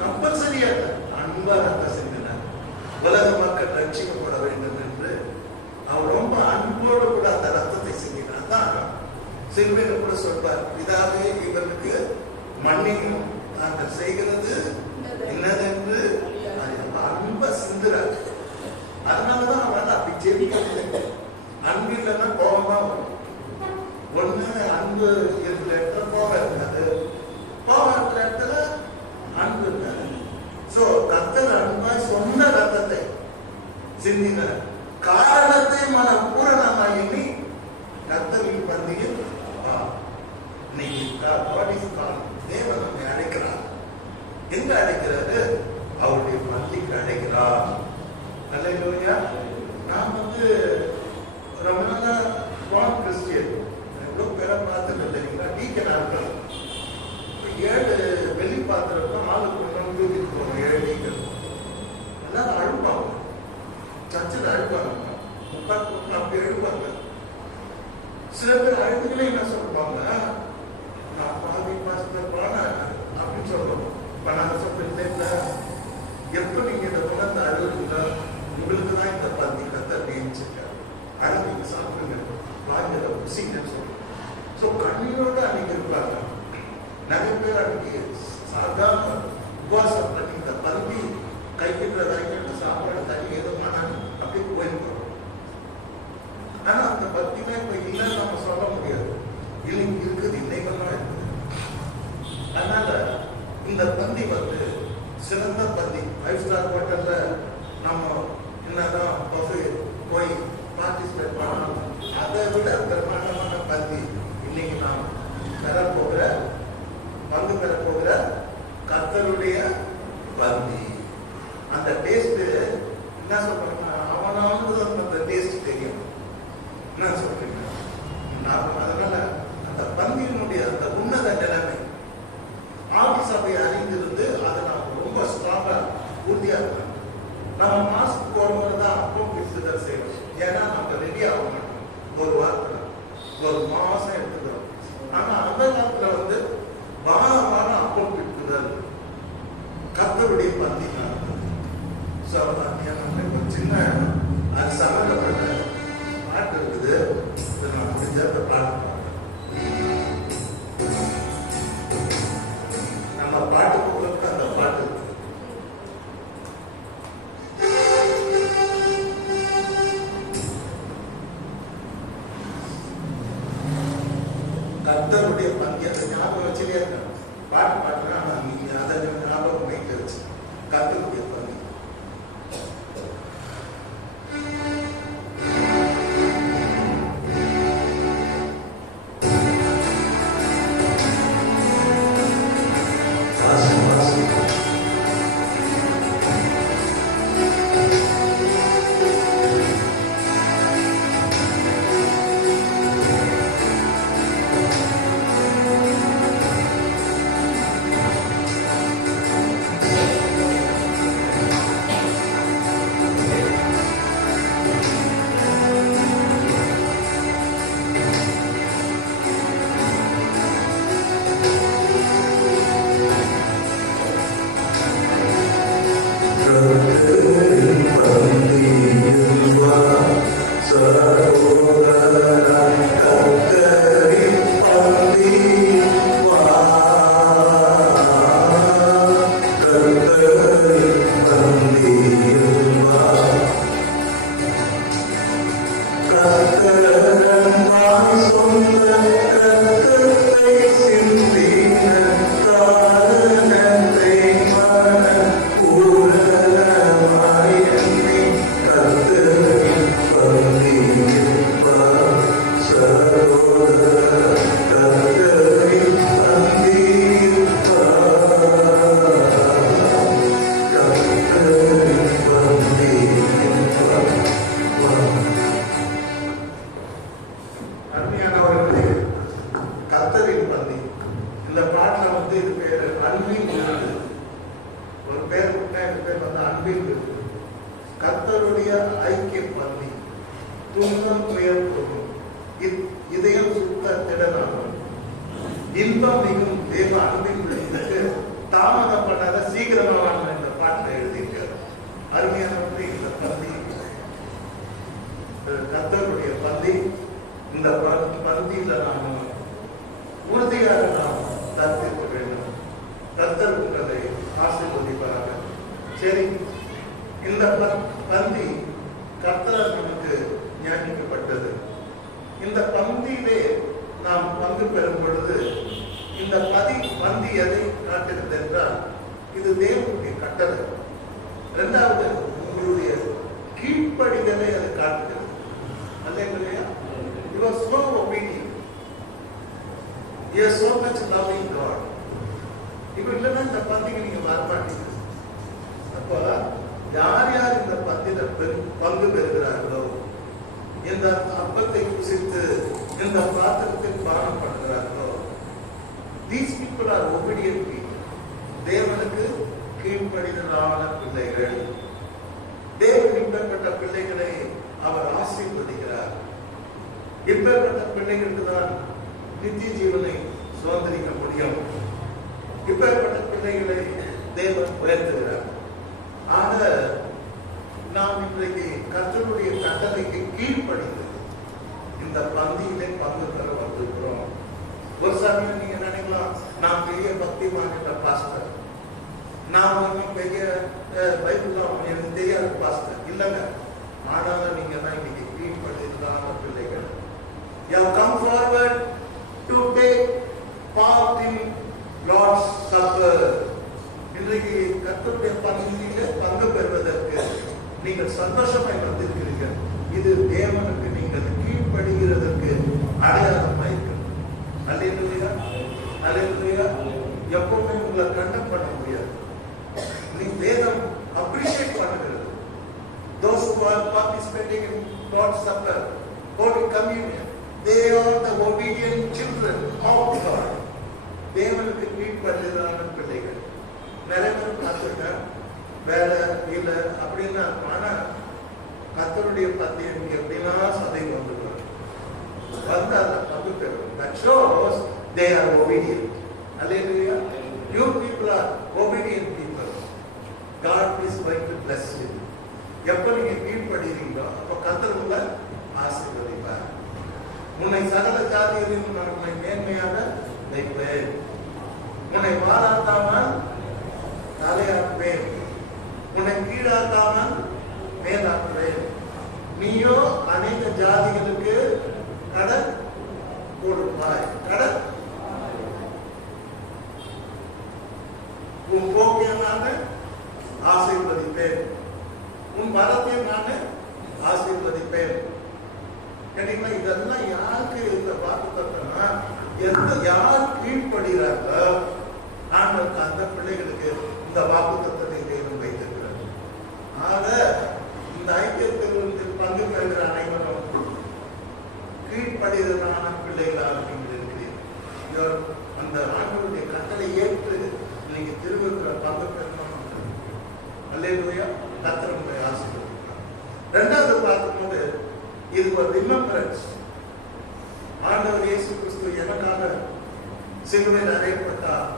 கம்பல்சரியா அன்பா ரத்தம் சிந்தினார். உலக மக்கள் ரட்சிக்கப்பட வேண்டும் என்று அவர் ரொம்ப அன்போடு கூட அந்த ரத்தத்தை சிந்தினார். தான் சிலுவையில கூட சொல்வார், பிதாவே இவருக்கு மன்னியும், நாங்கள் செய்கிறது என்னதென்று அன்பை சிந்துறார். அதனாலதான் அவரால் அப்படி ஜெபிக்கிறது. அன்பு இல்லைன்னா கோபம் தான் வரும். ஒண்ணு அன்பு இருக்கிற இடத்துல கோபம் இருக்காது, கோபம் இருக்கிற இடத்துல அன்பு இருக்காது. சோ கர்த்தர் அன்பாய் சொந்த ரத்தத்தை சிந்தினார். காரணத்தை மன பூரணமாய் எண்ணி கர்த்தரின் பந்தியில் தேவன் நம்மை அழைக்கிறார். எங்க அழைக்கிறாரு? அவருடைய பந்திக்கு அழைக்கிறார். அல்லேலூயா. நான் ரொம்ப நாளா ஸ்ட்ராங் கிறிஸ்டியன். எவ்வளவு பேரை பார்த்துட்டு தெரியுங்களா? டீக்கன் ஆட்கள் 7 வெளி பாத்திரம் ஆளுக்கு தூக்கிட்டு போவாங்க. 7 டீக்கன் எல்லாரும் அழுப்பாங்க. சர்ச்சில் அழுப்பாங்க. அப்படி எழுப்பாங்க. சில பேர் அழுதுகளே என்ன சொல்லுவாங்க, நான் பாதி பாஸ்டர் பாட அப்படின்னு சொல்லுவோம். இப்ப நாங்க சொல்றேன், எப்ப நீங்க இந்த குணத்தை அழுகுறீங்களோ உங்களுக்கு தான் இந்த பந்தி கத்தை நியமிச்சிருக்காரு. அழுதுங்க, சாப்பிடுங்க, வாங்கல புசிங்கன்னு சொல்லுவோம். ஸோ கண்ணீரோட அன்னைக்கு இருப்பாங்க. நிறைய பேர் அன்னைக்கு சாதாரண உபவாசம் பண்ணி இந்த பந்தி கைக்கிற வரைக்கும் சாப்பாடு தண்ணி ஏதோ மனம் அப்படி போயிருக்கோம். ஆனா அந்த பக்திமே இப்ப இல்லைன்னு நம்ம சொல்ல முடியாது. இல்லைங்க இருக்குது, இன்னைக்கெல்லாம் இருக்குது. அதனால இந்த பந்தி சிறந்த பந்தி. 5 ஸ்டார் ஹோட்டல்ல நம்ம என்னதான் போய் பார்ட்டிசிபேட் பண்ணணும், அதை விட பிரமாண்டமான பந்தி இன்னைக்கு நாம் பங்கு பெற போகிற கர்த்தருடைய முகக்கவரை அணிந்திருந்து அதை நாம் ரொம்ப ஸ்ட்ராங்கா உறுதியா இருக்கணும். நம்ம மாஸ்க் போடும்போது தான் அப்பம் பிடிச்சுதான் செய்யணும். ஏன்னா நம்ம ரெடி ஆக மாட்டோம் ஒரு வாரத்துல, ஒரு மாசம் எடுத்துக்கிறோம். ஆனா அந்த காலத்துல வந்து வாரம் அப்பம் பிடிக்குதல் கர்த்தருடைய பந்தி நடந்தது. ஒரு சின்ன அது சமயப்பட்ட பாட்டு இருக்குது. நான் முடிஞ்ச அந்த பாட்டு நம்ம பாட்டு போடுறதுக்கு அந்த பாட்டு இருக்கு. கர்த்தருடைய பந்தியத்தை ஞாபகம் வச்சுட்டே இருக்கேன். பாட்டு பாட்டுனா அதை ஞாபகம் வைக்க வச்சு கர்த்தருடைய பந்தி. கர்த்தருடைய ஐக்கிய பந்தி துன்பம் துயர் போகும் இதயம் சுத்த திடனாகும் இன்பம் மிகும் தேவ அன்பின் விளைவுக்கு தாமதம் பண்ணாத சீக்கிரமாக இந்த பாட்டில் எழுதியிருக்காரு. அருமையானவற்றை இந்த பந்தி கர்த்தருடைய பந்தி. இந்த பந்தியில நாம் உறுதியாக நாம் தத்திருக்க வேண்டும். கர்த்தர் உங்களை ஆசீர்வதிப்பாராக. சரி, இந்த பந்தி கர்த்தரால் நமக்கு ஞானிக்கப்பட்டது. இந்த பந்தியிலே நாம் பங்கு பெறும் பொழுது இந்த பந்தி எதை காட்டுகிறது என்றால் இது தேவனுடைய கட்டளை. இரண்டாவது உங்களுடைய கீழ்ப்படிதலை அது காட்டுகிறது. அல்லேலூயா. You are so obedient. You are so much loving God. இப்போ இல்லைன்னா இந்த பந்திக்கு நீங்க வரமாட்டீங்க. அப்போ யார் யார் இந்த பந்தில பங்கு பெறுகிறார்களோ, இந்த அப்பத்தை புசித்து இந்த பாத்திரத்தில் பானம் பண்ணுகிறார்களோ, these people are obedient people. தேவனுக்கு கீழ்ப்படிதலான பிள்ளைகள். தேவன் இப்பேற்பட்ட பிள்ளைகளை அவர் ஆசீர்வதிக்கிறார். இப்பேற்பட்ட பிள்ளைகளுக்கு தான் நித்திய ஜீவனை சுதந்திரிக்க முடியும். இப்பேற்பட்ட பிள்ளைகளை தேவன் உயர்த்துகிறார். ஆக நாம் இன்றைக்கு கர்த்தருடைய கட்டளைக்கு கீழ்ப்படிந்து இந்த பந்தியிலே பங்கு பெற வந்திருக்கிறோம். ஒரு சமயம் நீங்க நினைக்கலாம், நான் பெரிய பக்திமான பாஸ்டர், நான் ஒன்றும் பெரிய பைபிள் எனக்கு தெரியாத பாஸ்டர் இல்லைங்க. ஆனாலும் நீங்க தான் இன்னைக்கு கீழ்ப்படிதான பிள்ளைகள். You have come forward to take part in Lord's Supper. இன்றைக்கு கர்த்தருடைய பந்தியிலே பங்கு பெறுவதற்கு நீங்கள் சந்தோஷமாய் வந்திருக்கிறீர்கள். இது தேவனுக்கு நீங்கள் கீழ்ப்படுகிறதற்கு அடையாளமாக இருக்கிறது. அல்லேலூயா, அல்லேலூயா. எப்பவுமே உங்களை கண்டம் பண்ண முடியாது. நீ வேதம் அப்ரிஷியேட் பண்ணுகிறது. Those who are participating in Lord's Supper, Holy Communion, they are the obedient children of God. தேவனுக்கு கீழ்ப்படிதான பிள்ளைகள். நிறைய பேர் பார்த்துருக்கேன், வேலை இல்லை அப்படின்னா, ஆனா கர்த்தருடைய பத்தியம் எப்படின்னா சபைக்கு வந்துடுவாங்க, வந்து அதை பங்கு பெறும். That shows they are obedient. Hallelujah. You people are obedient people. God is going to bless you. எப்ப நீங்க கீழ்ப்படுகிறீங்களோ அப்ப கர்த்தர் உங்களை ஆசீர்வதிப்பார். உன்னை சகல ஜாதிகளிலும் நான் உன்னை மேன்மையாக வைப்பேன், உன்னை வாழாக்காமல் தலையாக்குவேன், உன்னை கீழாக்காமல் மேலாக்குவேன். நீயோ அநேக ஜாதிகளுக்கு கடன் கொடுப்பாய். கடன் உன் போக்கை நான் ஆசீர்வதிப்பேன், உன் பலத்தை நான் ஆசீர்வதிப்பேன். கேட்டீங்களா? இதெல்லாம் யாருக்கு இந்த வாக்குத்தத்தம்னா, யார் கீழ்ப்படுகிறார்களோ ஆண்டவருக்கு அந்த பிள்ளைகளுக்கு இந்த வாக்குத்தத்தத்தை தேவன் வைத்திருக்கிறார். ஆக இந்த ஐக்கியத்தில் பங்கு பெறுகிற அனைவரும் கீழ்ப்படுகிறதான பிள்ளைகளாக நீங்கள் இருக்கிறீர்கள். அந்த ஆண்டவருடைய கட்டளை ஏற்று நீங்க திருவிழா பங்கு பெறணும். அல்லேலூயா. கர்த்தர் உங்களை ஆசீர்வதிப்பார். இரண்டாவது பார்க்கும்போது இது ஒரு ரிமெம்பரன்ஸ். ஆண்டவர் இயேசு கிறிஸ்து எனக்காக சிலுவையில் அறையப்பட்டார்,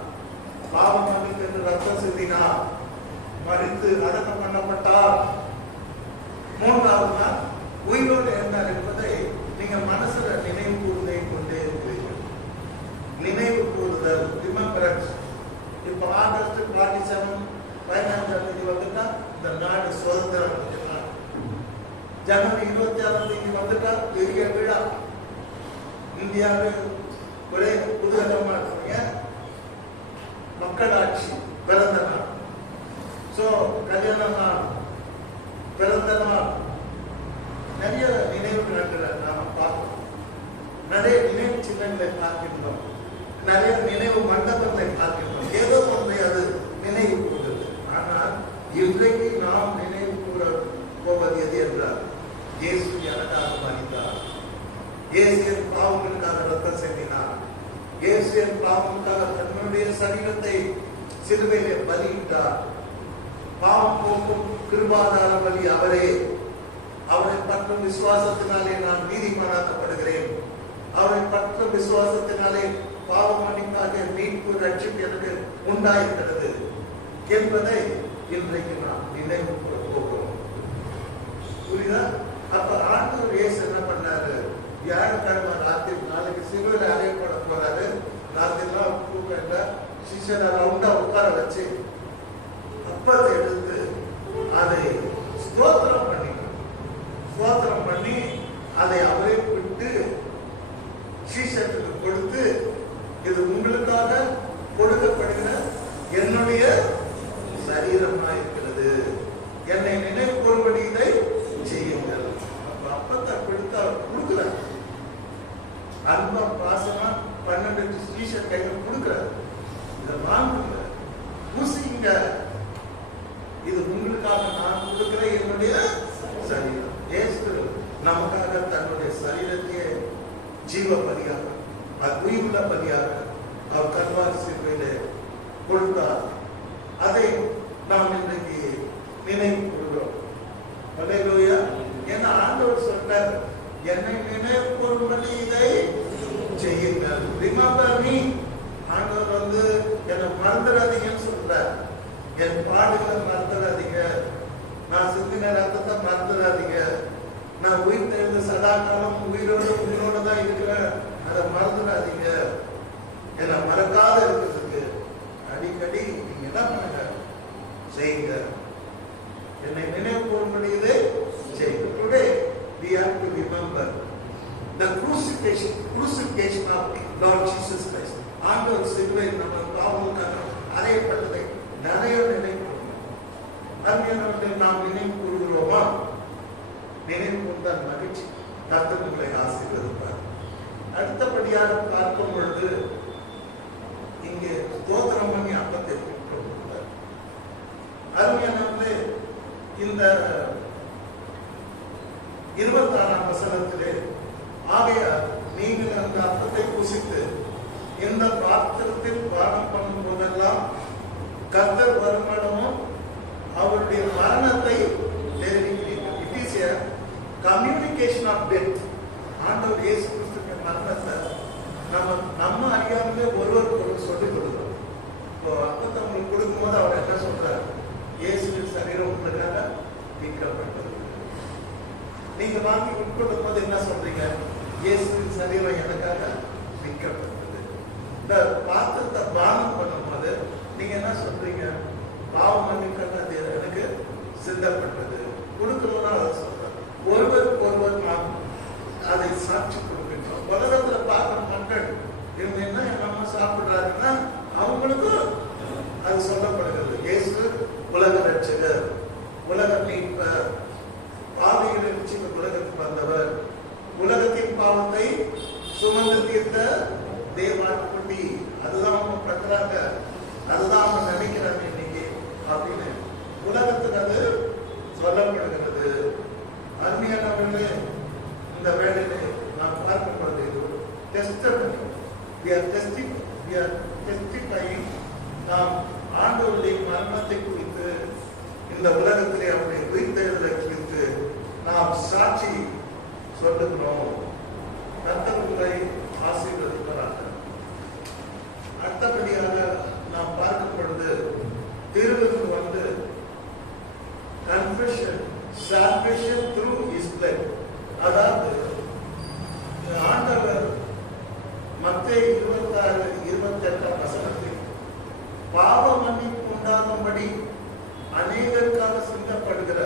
பாவம் மன்னித்து ரத்தம் சிந்தினார், மரித்து அடக்கம் பண்ணப்பட்டார், மூன்றாவது நாள் உயிரோடு இருந்தார் என்பதை நீங்க மனசுல நினைவு கூறுதை கொண்டே இருக்கிறீர்கள். நினைவு கூறுதல், ரிமெம்பரன்ஸ். இப்ப ஆகஸ்ட் 47 15ஆம் தேதி வந்துட்டா இந்த நாடு சுதந்திரம். ஜனவரி 26ஆம் தேதி வந்துட்டா பெரிய விழா. இந்தியாவில் ஒரே புதுகலமா இருக்கீங்க, மக்களாட்சி, பிறந்த நாள். சோ கல்யாண நாள், பிறந்த நாள், நிறைய நினைவு நாட்களை நாம பார்க்கிறோம். நிறைய நினைவு சின்னங்களை பார்க்கின்றோம், நிறைய நினைவு மண்டபங்களை பார்க்கின்றோம். ஏதோ ஒன்றை அது நினைவு கூறுகிறது. ஆனால் இன்றைக்கு நாம் நினைவு கூற போவது எது என்றால், இயேசு எனக்காக மரித்தார், இயேசு என் பாவங்களுக்காக ரத்தம் சிந்தினார், இயேசு என் பாவங்களுக்காக தன்னுடைய சரீரத்தை சிலுவையிலே பலியிட்டார். பாவம் போக்கும் கிருபாதார பலி அவரே. அவரை பற்றும் விசுவாசத்தினாலே நான் நீதிமானாக்கப்படுகிறேன். அவரை பற்றும் விசுவாசத்தினாலே பாவ மன்னிப்பாக மீட்பு ரட்சிப்பு எனக்கு உண்டாயிருக்கிறது என்பதை இன்றைக்கு நாம் நினைவு போகிறோம். புரியுதா? அப்ப ஆண்டவர் இயேசு என்ன பண்ணாரு? வியாழக்கிழமை ராத்திரி, நாளைக்கு சிலுவையில் அறையப்பட போறாரு. ராத்திரிலாம் கூப்பிட்ட சிஷ்யரை ரவுண்டா உட்கார வச்சு அப்பத்தை எடுத்து அதை ஸ்தோத்திரம் பண்ணி அதை அவரே விட்டு சீஷத்துக்கு கொடுத்து, இது உங்களுக்காக கொடுக்கப்படுகிற என்னுடைய சரீரமா இருக்கிறது, என்னை நினைவு கூறும்படி இதை செய்யுங்கள். அப்பத்தை கொடுத்து அவர் கொடுக்கிறார். அன்பா பாசமா 12 சீஷர் கையில கொடுக்கிறார். இதை வாங்குங்க, பூசிங்க, இது உங்களுக்காக நான் கொடுக்கிற என்னுடைய சரீரம். இயேசு நமக்காக தன்னுடைய சரீரத்தையே ஜீவ பலியாக, உயிருள்ள பலியாக அவர் கல்வாரி சிலுவையிலே கொடுத்தார். அதை நாம் இன்றைக்கு நினைவு கூறுகிறோம். அல்லேலூயா. ஏன்னா ஆண்டவர் சொன்னார், என்னை நினைவு கூறும்படி இதை செய்யுங்கள். Remember me. ஆண்டவர் வந்து என்னை மறந்துடாதீங்கன்னு சொல்றார். என் பாடுகளை மறந்துடாதீங்க, நான் சிந்தின ரத்தத்தை மறந்துடாதீங்க, நான் உயிர் தெரிந்த சதா காலம் உயிரோடு தான் இருக்கிறேன், அதை மறந்துடாதீங்க. என்னை மறக்காத இருக்கிறதுக்கு அடிக்கடி நீங்க என்ன பண்ணுங்க, செய்யுங்க. என்னை நினைவு கூறும்படி இதை செய்யுங்க. Today we have to remember the crucifixion of Lord Jesus Christ. ஆண்டவர் சிலுவையில் நம்ம பாவங்களுக்காக அறையப்பட்டதை நிறைய நினைவு அந்நியவர்களை நாம் நினைவு கூறுகிறோமா? நினைவு கூர்ந்தால் மகிழ்ச்சி. கர்த்தர் உங்களை ஆசீர்வதிப்பார். அடுத்தபடியாக பார்க்கும் பொழுது இங்கே ஸ்தோத்திரம் பண்ணி அப்பத்தை கொடுத்தார். அருமையானவர்களே, இந்த 26ஆம் வசனத்திலே, ஆகையால் நீங்கள் அந்த அப்பத்தை புசித்து இந்த பாத்திரத்தில் பானம் பண்ணும் போதெல்லாம் கர்த்தர் வருமானமும் அவருடைய மரணத்தை தெரிவிக்கிறீர்கள். It is a communication of death. ஆண்டவர் இயேசு கிறிஸ்துவின் மரணத்தை நம்ம அறியாமலே ஒருவருக்கு ஒரு சொல்லிக் கொடுக்கிறோம். இப்போ அப்பத்தை அவங்களுக்கு கொடுக்கும்போது அவர் என்ன சொல்றாரு? இயேசுவின் சரீரம் உங்களுக்காக மீட்கப்பட்டது. நீங்க வாங்கி உட்கொள்ளும் போது என்ன சொல்றீங்க? இயேசுவின் சரீரம் எனக்காக மீட்கப்பட்டது. இந்த பாத்திரத்தை பானம் பண்ணும்போது நீங்க என்ன சொல்றீங்க? பாவம் மன்னிக்கிறது எனக்கு சிந்தப்பட்டது. கொடுக்கணும்னா அதை சொல்றேன். ஒருவருக்கு ஒருவர் நாம் அதை சாட்சி கொடுக்கின்றோம். உலகத்துல பார்க்கிற மக்கள் இவங்க என்ன நம்ம சாப்பிடுறாங்கன்னா அவங்களுக்கும் அது சொல்லப்படுகிறது. இயேசு உலக ரட்சகர், உலக மீட்பர், பாவிகளை இந்த உலகத்துக்கு வந்தவர், உலகத்தின் பாவத்தை சுமந்து தீர்த்த தேவாட்குட்டி. அதுதான் அவங்க பண்றாங்க, அதுதான் அவங்க நினைக்கிறாங்க இன்னைக்கு அப்படின்னு உலகத்துக்கு அது சொல்லப்படுகிறது. அருமையானவர்களே, இந்த வேலையில நாம் பார்க்கப்படுது நாம் ஆண்டவருடைய மரணத்தை குறித்து, இந்த உலகத்திலே அவருடைய உயிர்த்தெழுதலை குறித்து நாம் சாட்சி சொல்லுகிறோம். கர்த்தர் உங்களை ஆசீர்வதிப்பாராக. அடுத்தபடியாக நாம் பார்க்கும் பொழுது தீர்வுக்கு வந்து confession, salvation through his blood. அதாவது ஆண்டவர் மத்தேயு 26:28 வசனத்தில் பாவ மன்னிப்பு உண்டாகும்படி அநேகருக்காக சிந்தப்படுகிற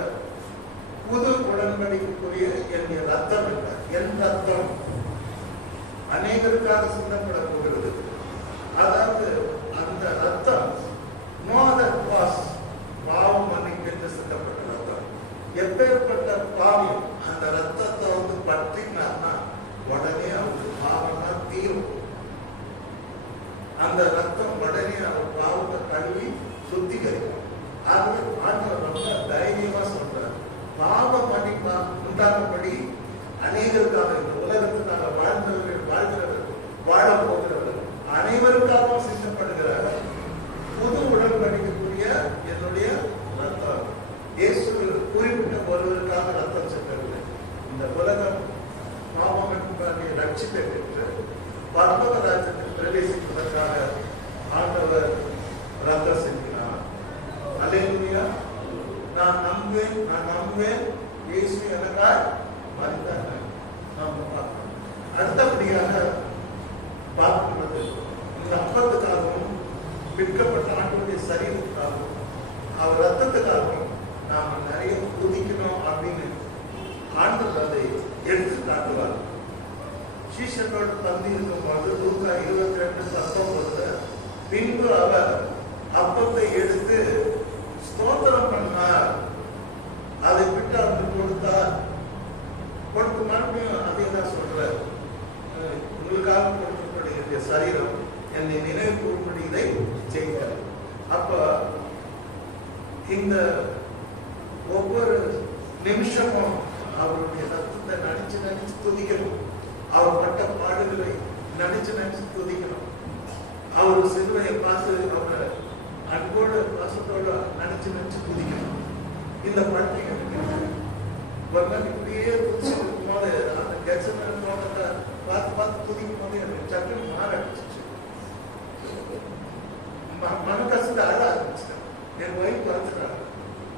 புது உடன்படிக்கைக்குரிய என்னுடைய ரத்தம் என்றார். என் ரத்தம் அநேகருக்காக சிந்தப்பட போகிறது. அதாவது அந்த ரத்தம் நோ அதர் வாஸ் பாவம் மன்னிப்பு என்று சிந்தப்பட்ட ரத்தம். எப்பேற்பட்ட பாவம் அந்த ரத்தத்தை வந்து பற்றினார்னா உடனே அவருக்கு பாவம்னா தீரும். அந்த ரத்தம் உடனே அவர் பாவத்தை கழுவி சுத்திகரிக்கும். ஆகவே ஆண்டவர் ரொம்ப தைரியமா சொல்றார், பாவ மன்னிப்பா உண்டாகும்படி அநேகருக்காக, இந்த உலகத்துக்காக வாழ்கிறவர்கள் வாழ போகிறவர்கள் அனைவருக்காகவும் சிந்தப்படுகிறார் புது உடன்படிக்கைக்குரிய என்னுடைய ரத்தம். இயேசு குறிப்பிட்ட ஒருவருக்காக ரத்தம் சென்றவில்லை. இந்த உலகம் பாவம் ரட்சிப்பை பெற்று பரலோக ராஜ்யத்தில் பிரவேசிப்பதற்காக ஆண்டவர் ரத்தம் செலுத்தினார். அல்லேலூயா. நான் நம்புவேன் இயேசு எனக்காய் மரித்தார். நாம் பார்க்கிறோம். அடுத்தபடியாக பார்க்கிறது இந்த அப்பத்துக்காகவும் விற்கப்பட்ட ஆண்டவருடைய சரீரத்துக்காகவும் அவர் ரத்தத்துக்காகவும் நாம் நிறைய துதிக்கணும் அப்படின்னு ஆண்டவர் அதை எடுத்து காட்டுவார். சீஷர்களோடு பந்தி இருக்கும்போது லூக்கா 22:19 பின்பு அவர் அப்பத்தை எடுத்து ஸ்தோத்திரம் பண்ணார், அதை விட்டு அவருக்கு கொடுத்தார். கொடுத்து மறுபடியும் அதே தான் சொல்றார், உங்களுக்காக கொடுக்கக்கூடிய சரீரம் என்னை நினைவு கூறும்படி இதை செய்தார். அப்ப இந்த ஒவ்வொரு நிமிஷமும் அவருடைய ரத்தத்தை நினைச்சு துதிக்கணும். அவர் பட்ட பாடுகளை நினைச்சு துதிக்கணும். அவர் சிலுவையை பார்த்து அவரை அன்போடு பாசத்தோடு நினைச்சு துதிக்கணும். இந்த பண்டிகை ஒரு நாள் இப்படியே துதிச்சு இருக்கும்போது அந்த கெட்சமேனே தோட்டத்தை பார்த்து துதிக்கும் போது எனக்கு சட்டுன்னு மாறிடுச்சு. மன கஷ்டத்தை அழ ஆரம்பிச்சிட்டேன். என் ஒய்ஃப் வந்துட்டாங்க.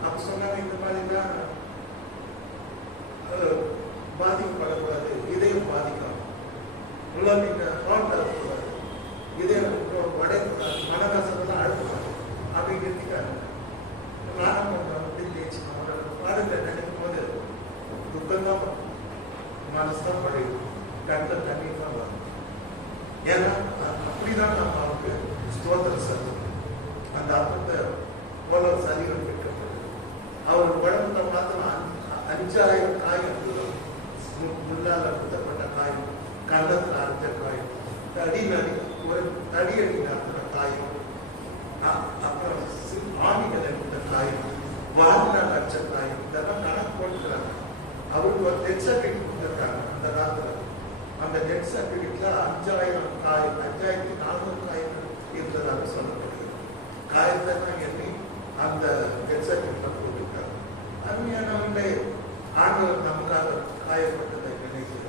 அப்ப சொன்னாங்க, இந்த மாதிரிதான் பாதிக்கப்படக்கூடாது, இதயம் பாதிக்கும், நீங்க ஹார்ட் அழக்கூடாது, இதயம் உடையக்கூடாது, மன கஷ்டத்தை அழக்கூடாது அப்படின்னு இருக்காங்க. நானும் அப்படின்னு பாடல நினைக்கும் போது துக்கம்தான் மனசுதான் பழையும், கண்ணில் தண்ணீர் தான் வரும். ஏன்னா அப்படிதான் நம்ம அவருக்கு ஸ்தோத்திரம் செலுத்தணும். அந்த அப்பத்தை போல சரீரம் வைக்கப்பட்டது. அவர் உடம்புல மாத்திரம் 5000 காயம், முள்ளால குத்தப்பட்ட காயம், கள்ளத்தில் அரைச்ச காயம், ஒரு தடியடி நடத்துற காயம், அப்புறம் ஆணிகளை விட்ட காயம், வாழ்நாள் அச்ச காயம், இதெல்லாம் கணக்கு போட்டுக்கிறாங்க. அவருக்கு ஒரு டெத் சர்டிபிகேட் கொடுத்துருக்காங்க. அந்த காலத்துல அந்த டெத் சர்டிபிகேட்ல 5000 காயம், 5400 அந்த கெட்செமனேல போயிருக்கார். அருமையானவர்களே, ஆண்டவர் நமக்காக காயப்பட்டதை நினைத்து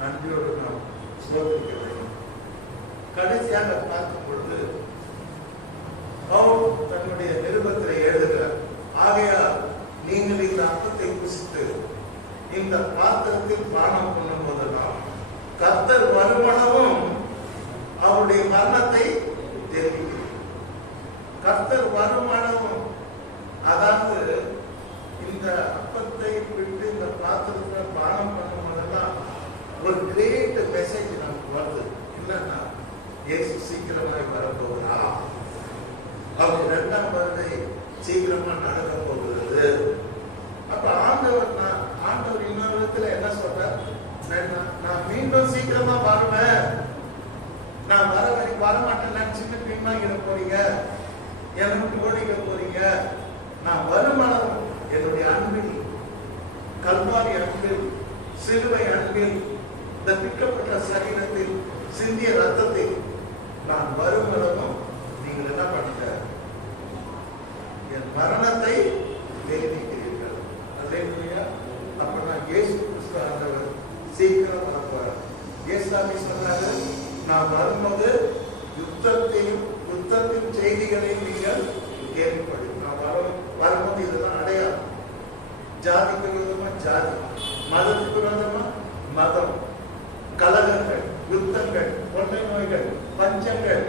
நன்றியோடு நாம் சோதிக்க வேண்டும். கடைசியாக பார்க்கும் பொழுது பவுல் தன்னுடைய நிருபத்தில் எழுதுகிறார், ஆகையால் நீங்கள் இந்த அப்பத்தை புசித்து இந்த பாத்திரத்தில் பானம் பண்ணும் போதெல்லாம் கர்த்தர் வருமளவும் அவருடைய மரணத்தை தெரிவிக்கிறார். கர்த்தர் வருமளவும், அதாவது இந்த அப்பத்தை விட்டு இந்த பாத்திரத்தில் பானம் பண்ணும் போதெல்லாம் ஒரு கிரேட் மெசேஜ் நமக்கு வருது. என்னன்னா, இயேசு சீக்கிரமாய் வரப்போகிறார், அவர் 2ஆம் வருகை சீக்கிரமா நடக்க போகிறது. அப்ப ஆண்டவர் இன்னொரு விதத்துல என்ன சொல்றார், நான் மீண்டும் சீக்கிரமா வருவேன், நான் வரமாட்டேன், சின்ன பின்வாங்கிட போறீங்க, எனக்கு ஓடிக்க போறீங்க, நான் வருமானம் என்னுடைய அன்பில், கல்வாரி அன்பில், சிலுவை அன்பில், இந்த பிக்கப்பட்ட சரீரத்தில் சிந்திய ரத்தத்தில் நான் வருமானமும் நீங்கள் என்ன பண்ணுங்க, என் மரணத்தை தெரிவிக்கிறீர்கள். அல்லேலூயா. அப்ப நான் இயேசு கிறிஸ்து ஆண்டவர் சீக்கிரம் வருவார். இயேசுவே சொன்னாங்க, நான் வரும்போது யுத்தத்தின் செய்திகளை நீங்கள் கேள்விப்படும். நான் வரும்போது இதெல்லாம் அடையாளம். ஜாதிக்கு விரோதமா ஜாதி, மதத்துக்கு விரோதமா மதம், கலகங்கள், யுத்தங்கள், கொள்ளை நோய்கள், பஞ்சங்கள்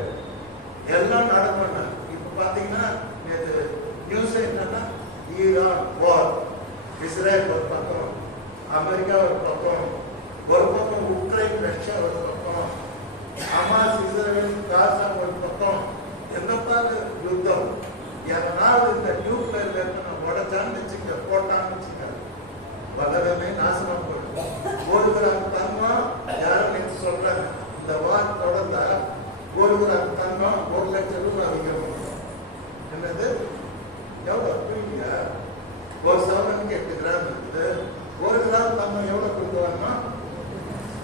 எல்லாம் நடக்கும். இப்ப பாத்தீங்கன்னா நியூஸ் என்னன்னா, ஈரான் வார், இஸ்ரேல் ஒரு பக்கம், அமெரிக்கா ஒரு பக்கம், உக்ரைன் ரஷ்யா ஒரு பக்கம், ஹமாஸ் இஸ்ரேல் காசா ஒரு பக்கம், எங்கப்பாரு யுத்தம். எதனால இந்த நியூக்ளியர் வெப்பனை உடச்சான்னு வச்சுக்க, போட்டான்னு வச்சுக்க, உலகமே நாசமா போயிடும். ஒரு கிராம் தங்கம் யாரும் சொல்றாங்க, இந்த வார் தொடர்ந்தா ஒரு கிராம் தங்கம் 1 லட்சம் ரூபாய் அதிகம். என்னது எவ்வளவு புரியுங்க? ஒரு சவரனுக்கு 8 கிராம் இருக்குது. 1 கிராம் தங்கம் எவ்வளவு கொடுக்குவாங்கன்னா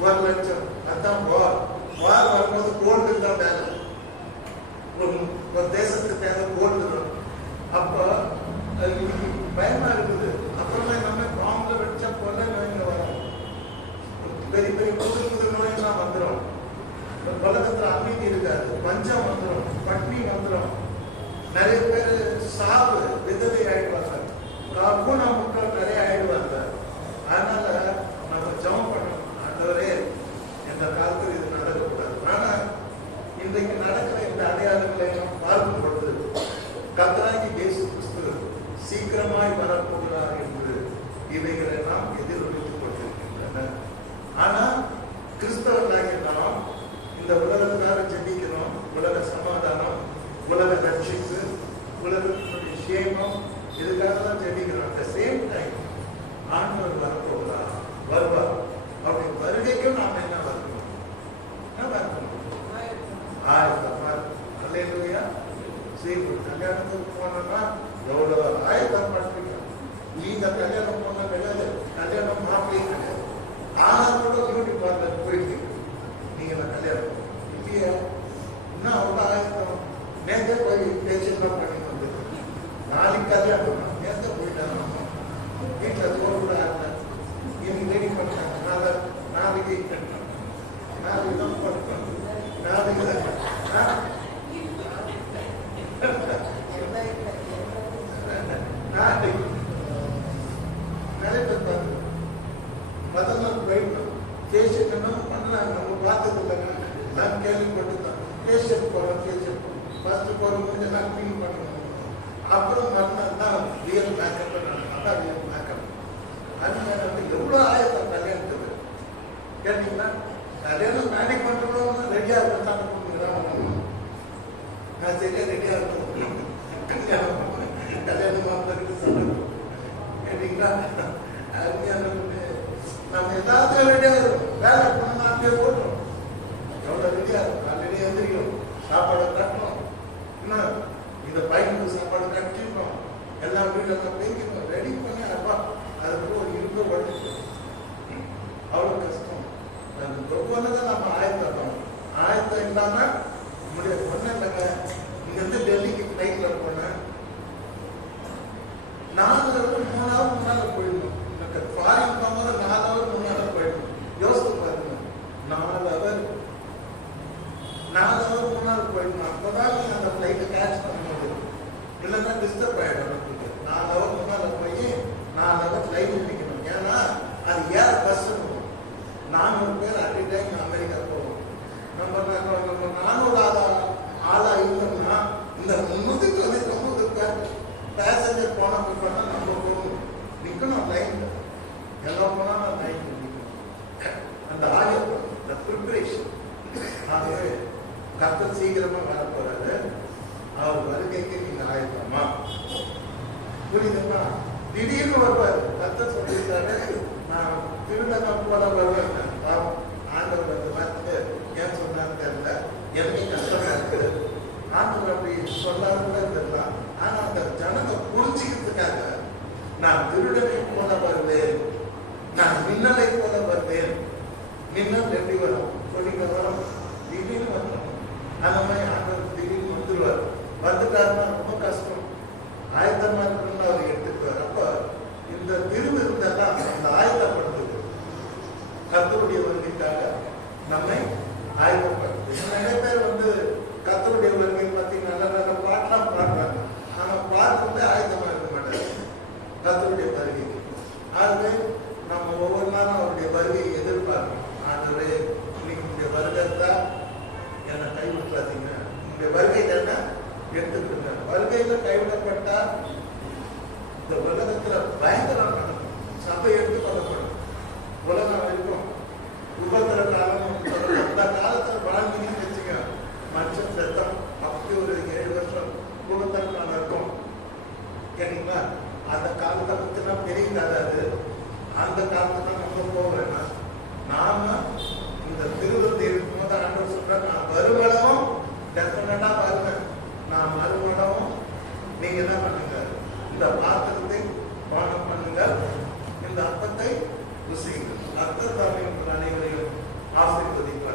1 லட்சம். அதான் வார் வரும்போது கோல்டு தான் வேலை. ஒரு தேசத்துக்கு தேவை கோல்டு தான். அப்போ பயமா இருக்குது. அப்புறமே நம்ம பாம்புல வெடிச்சா கொள்ள நோய்ங்க வரும், பெரிய பெரிய புது நோயெல்லாம் வந்துடும். உலகத்துல அமைதி இருக்காது, பஞ்சம் வந்துடும், பட்னி வந்துடும், நிறைய பேர் சாவு, விதவை ஆயிடுவாங்க, ஊனமுற்றம் நிறைய ஆயிடுவாங்க. அதனால நம்ம ஜெபம் பண்ணணும், ஆண்டவரே இந்த காலத்தில் இது நடக்கக்கூடாது. ஆனா இன்றைக்கு நடக்கிற இந்த அடையாளங்களை நாம் பார்க்கும் பொழுது கர்த்தராகிய இயேசு கிறிஸ்து சீக்கிரமாய் வரப்போகிறார் என்று இவைகளை நாம் எதிர்நோக்கிக் கொண்டிருக்கின்றன. ஆனா கிறிஸ்தவர்களாகிய நாம் இந்த உலகத்துக்காக ஜெபிக்கிறோம். உலக சமாதானம், உலக ரட்சிப்பு, உலகத்தினுடைய சேமம், இதுக்காக தான் ஜெபிக்கிறோம். அட் த சேம் டைம் ஆண்டவர் வரப்போகிறார், வருவார். அப்படி வருகைக்கும் நாம் என்ன வரணும்? அல்லேலூயா. சரி, கல்யாணத்துக்கு போனோம்னா எவ்வளவு ஆயத்தம் பண்ணுறீங்க. நீங்க கல்யாணம் போன கிடையாது, கல்யாணம் மாப்பிள்ளையும் கிடையாது. ஆனா கூட பியூட்டி பார்லர் போயிட்டு நீங்க கல்யாணம் இல்லையா? இன்னும் அவ்வளோ ஆயத்தம். நேற்று போய் பேச்செல்லாம் பண்ணிட்டு வந்து நாளைக்கு கல்யாணம், நேற்று போயிட்டாங்க வீட்டில் தோல்விட இன்னைக்கு ரெடி பண்ணிட்டாங்க, நாளைக்கு தான் பண்ணுறோம், நாளைக்கு நிறைய பேர் பார்த்து மதம் போயிட்டோம். கேஷியணும் பண்ணாங்க, நம்ம பார்த்தது இல்லைங்க, நான் கேள்விப்பட்டுதான். கேஷியன் போகிறோம், கேஷியன் ஃபர்ஸ்ட் போகிற முடிஞ்ச நான் ஃபீல் பண்ணணும். அப்புறம் மறுநாள் தான் ரியல் மேக்கப் பண்ணாங்க. அதான் ரியல் மேக்கப். அது எவ்வளோ ஆயிரம் கல்யாணத்துக்கு கேட்டீங்கன்னா, கல்யாணம் மேனேஜ் பண்ணுறோம்னா ரெடியாக இருந்தாங்க கொடுக்குறாங்க. நான் சரியா ரெடியாக இருக்கணும், கல்யாணம் மாப்பிள்ளைக்கு சொல்லணும் கேட்டீங்களா? நம்ம எல்லாத்தையும் ரெடியாக இருக்கும். வேலை பண்ணா அப்படியே போட்டோம். எவ்வளோ ரெடியாக இருக்கும். காலையிலே எழுந்திரிக்கணும், சாப்பாடு கட்டணும், இன்னும் இந்த பையனுக்கு சாப்பாடு கட்டிருக்கோம், எல்லா வீடெல்லாம் பேக்கணும், ரெடி பண்ணி அப்பா அதுக்கு ஒரு இருக்க ஓட்டிருக்கோம். அவ்வளோ கஷ்டம். ஒவ்வொன்றுதான் நம்ம ஆயத்தம். ஆயத்தம் இல்லாமல் நம்முடைய பொண்ணு இல்லைங்க. இங்கேருந்து டெல்லிக்கு ஃப்ளைட்டில் போனேன். இல்லைன்னா டிஸ்டர்ப் ஆயிடும். 4 ஹவர் முன்னால போய் 4 ஹவர் லைன் நிற்கணும். ஏன்னா அது ஏர் பஸ் 400 பேர் அட் டைம் அமெரிக்கா போவோம். நம்ம 400 ஆளா இருந்தோம்னா இந்த 390 பேர் பேசஞ்சர் போன போனா நம்ம போகணும், நிற்கணும் லைன். எல்லாம் போனா லைன் நிற்கணும். அந்த ஆயத்தம், அந்த ப்ரிப்பரேஷன். ஆகவே கர்த்தர் சீக்கிரமா வரப்போறாரு. அவர் வருகைக்கு நீங்க ஆயத்தமா? புரியுதுங்களா? திடீர்னு வருவாரு. கர்த்தர் சொல்லியிருக்காரு, நான் திருடகம் போல வருவேன். ஆண்டவர் வந்து பார்த்து ஏன் சொன்னான்னு தெரியல, எனக்கு கஷ்டமா இருக்கு. ஆண்டவர் அப்படி சொல்லாருன்னு தெரியல. ஆனா அந்த ஜனத்தை புரிஞ்சுக்கிறதுக்காக நான் திருடனை போல வருவேன், நான் மின்னலை போல வருவேன். மின்னல் எப்படி வரும்? சொல்லிங்க வரும், திடீர்னு வரணும். அந்த மாதிரி ஆண்டவர் திடீர்னு வந்துடுவார். வந்துட்டாருன்னா ரொம்ப கஷ்டம். ஆயத்தமா இருக்கணும்னு அவர் எடுத்துக்குவார். அப்ப இந்த திருவிருந்தெல்லாம் அந்த ஆயத்தப்படுத்துது கர்த்தருடைய வருகைக்காக நம்மை ஆயத்தப்படுத்து. நிறைய பேர் வந்து கர்த்தருடைய வருகை பத்தி நல்ல நல்ல பாட்டெல்லாம் பாடுறாங்க. ஆனா பாட்டு வந்து ஆயத்தமா இருக்க மாட்டாங்க கர்த்தருடைய வருகைக்கு. ஆகவே நம்ம ஒவ்வொரு நாளும் அவருடைய வருகையை எதிர்பார்க்கணும். ஆண்டவரே, இன்னைக்கு உங்களுடைய வருகை தான் என்னை கைவிட்டுறாதீங்க, உங்களுடைய வருகை தானே எடுத்துக்கிட்டு. வருகையில கைவிடப்பட்டா இந்த உலகத்துல பயங்கரம் நடக்கும். சபை எடுத்து கொள்ளப்படும். உலகம் இருக்கும் உபத்திர காலம். அந்த காலத்துல வாழ்ந்தீங்கன்னு வச்சுக்க, மனுஷன் செத்தம் அப்படி ஒரு 7 வருஷம் உபத்திர காலம் இருக்கும். கேட்டீங்களா? அந்த காலத்தை பத்தினா பெரிய கதை அது. அந்த காலத்துல நம்ம போவேன்னா நாம இந்த திருவிழா இருக்கும்போது ஆண்டவர் சொல்ற, நான் வருமளவும் டெஃபினட்டா வருவேன். நான் மறுமணமும் நீங்க என்ன பண்ணுங்க, இந்த பாத்திரத்தை பானம் பண்ணுங்க, இந்த அப்பத்தை ருசிங்க. அர்த்தத்தாமே அனைவரையும் ஆசீர்வதிங்க.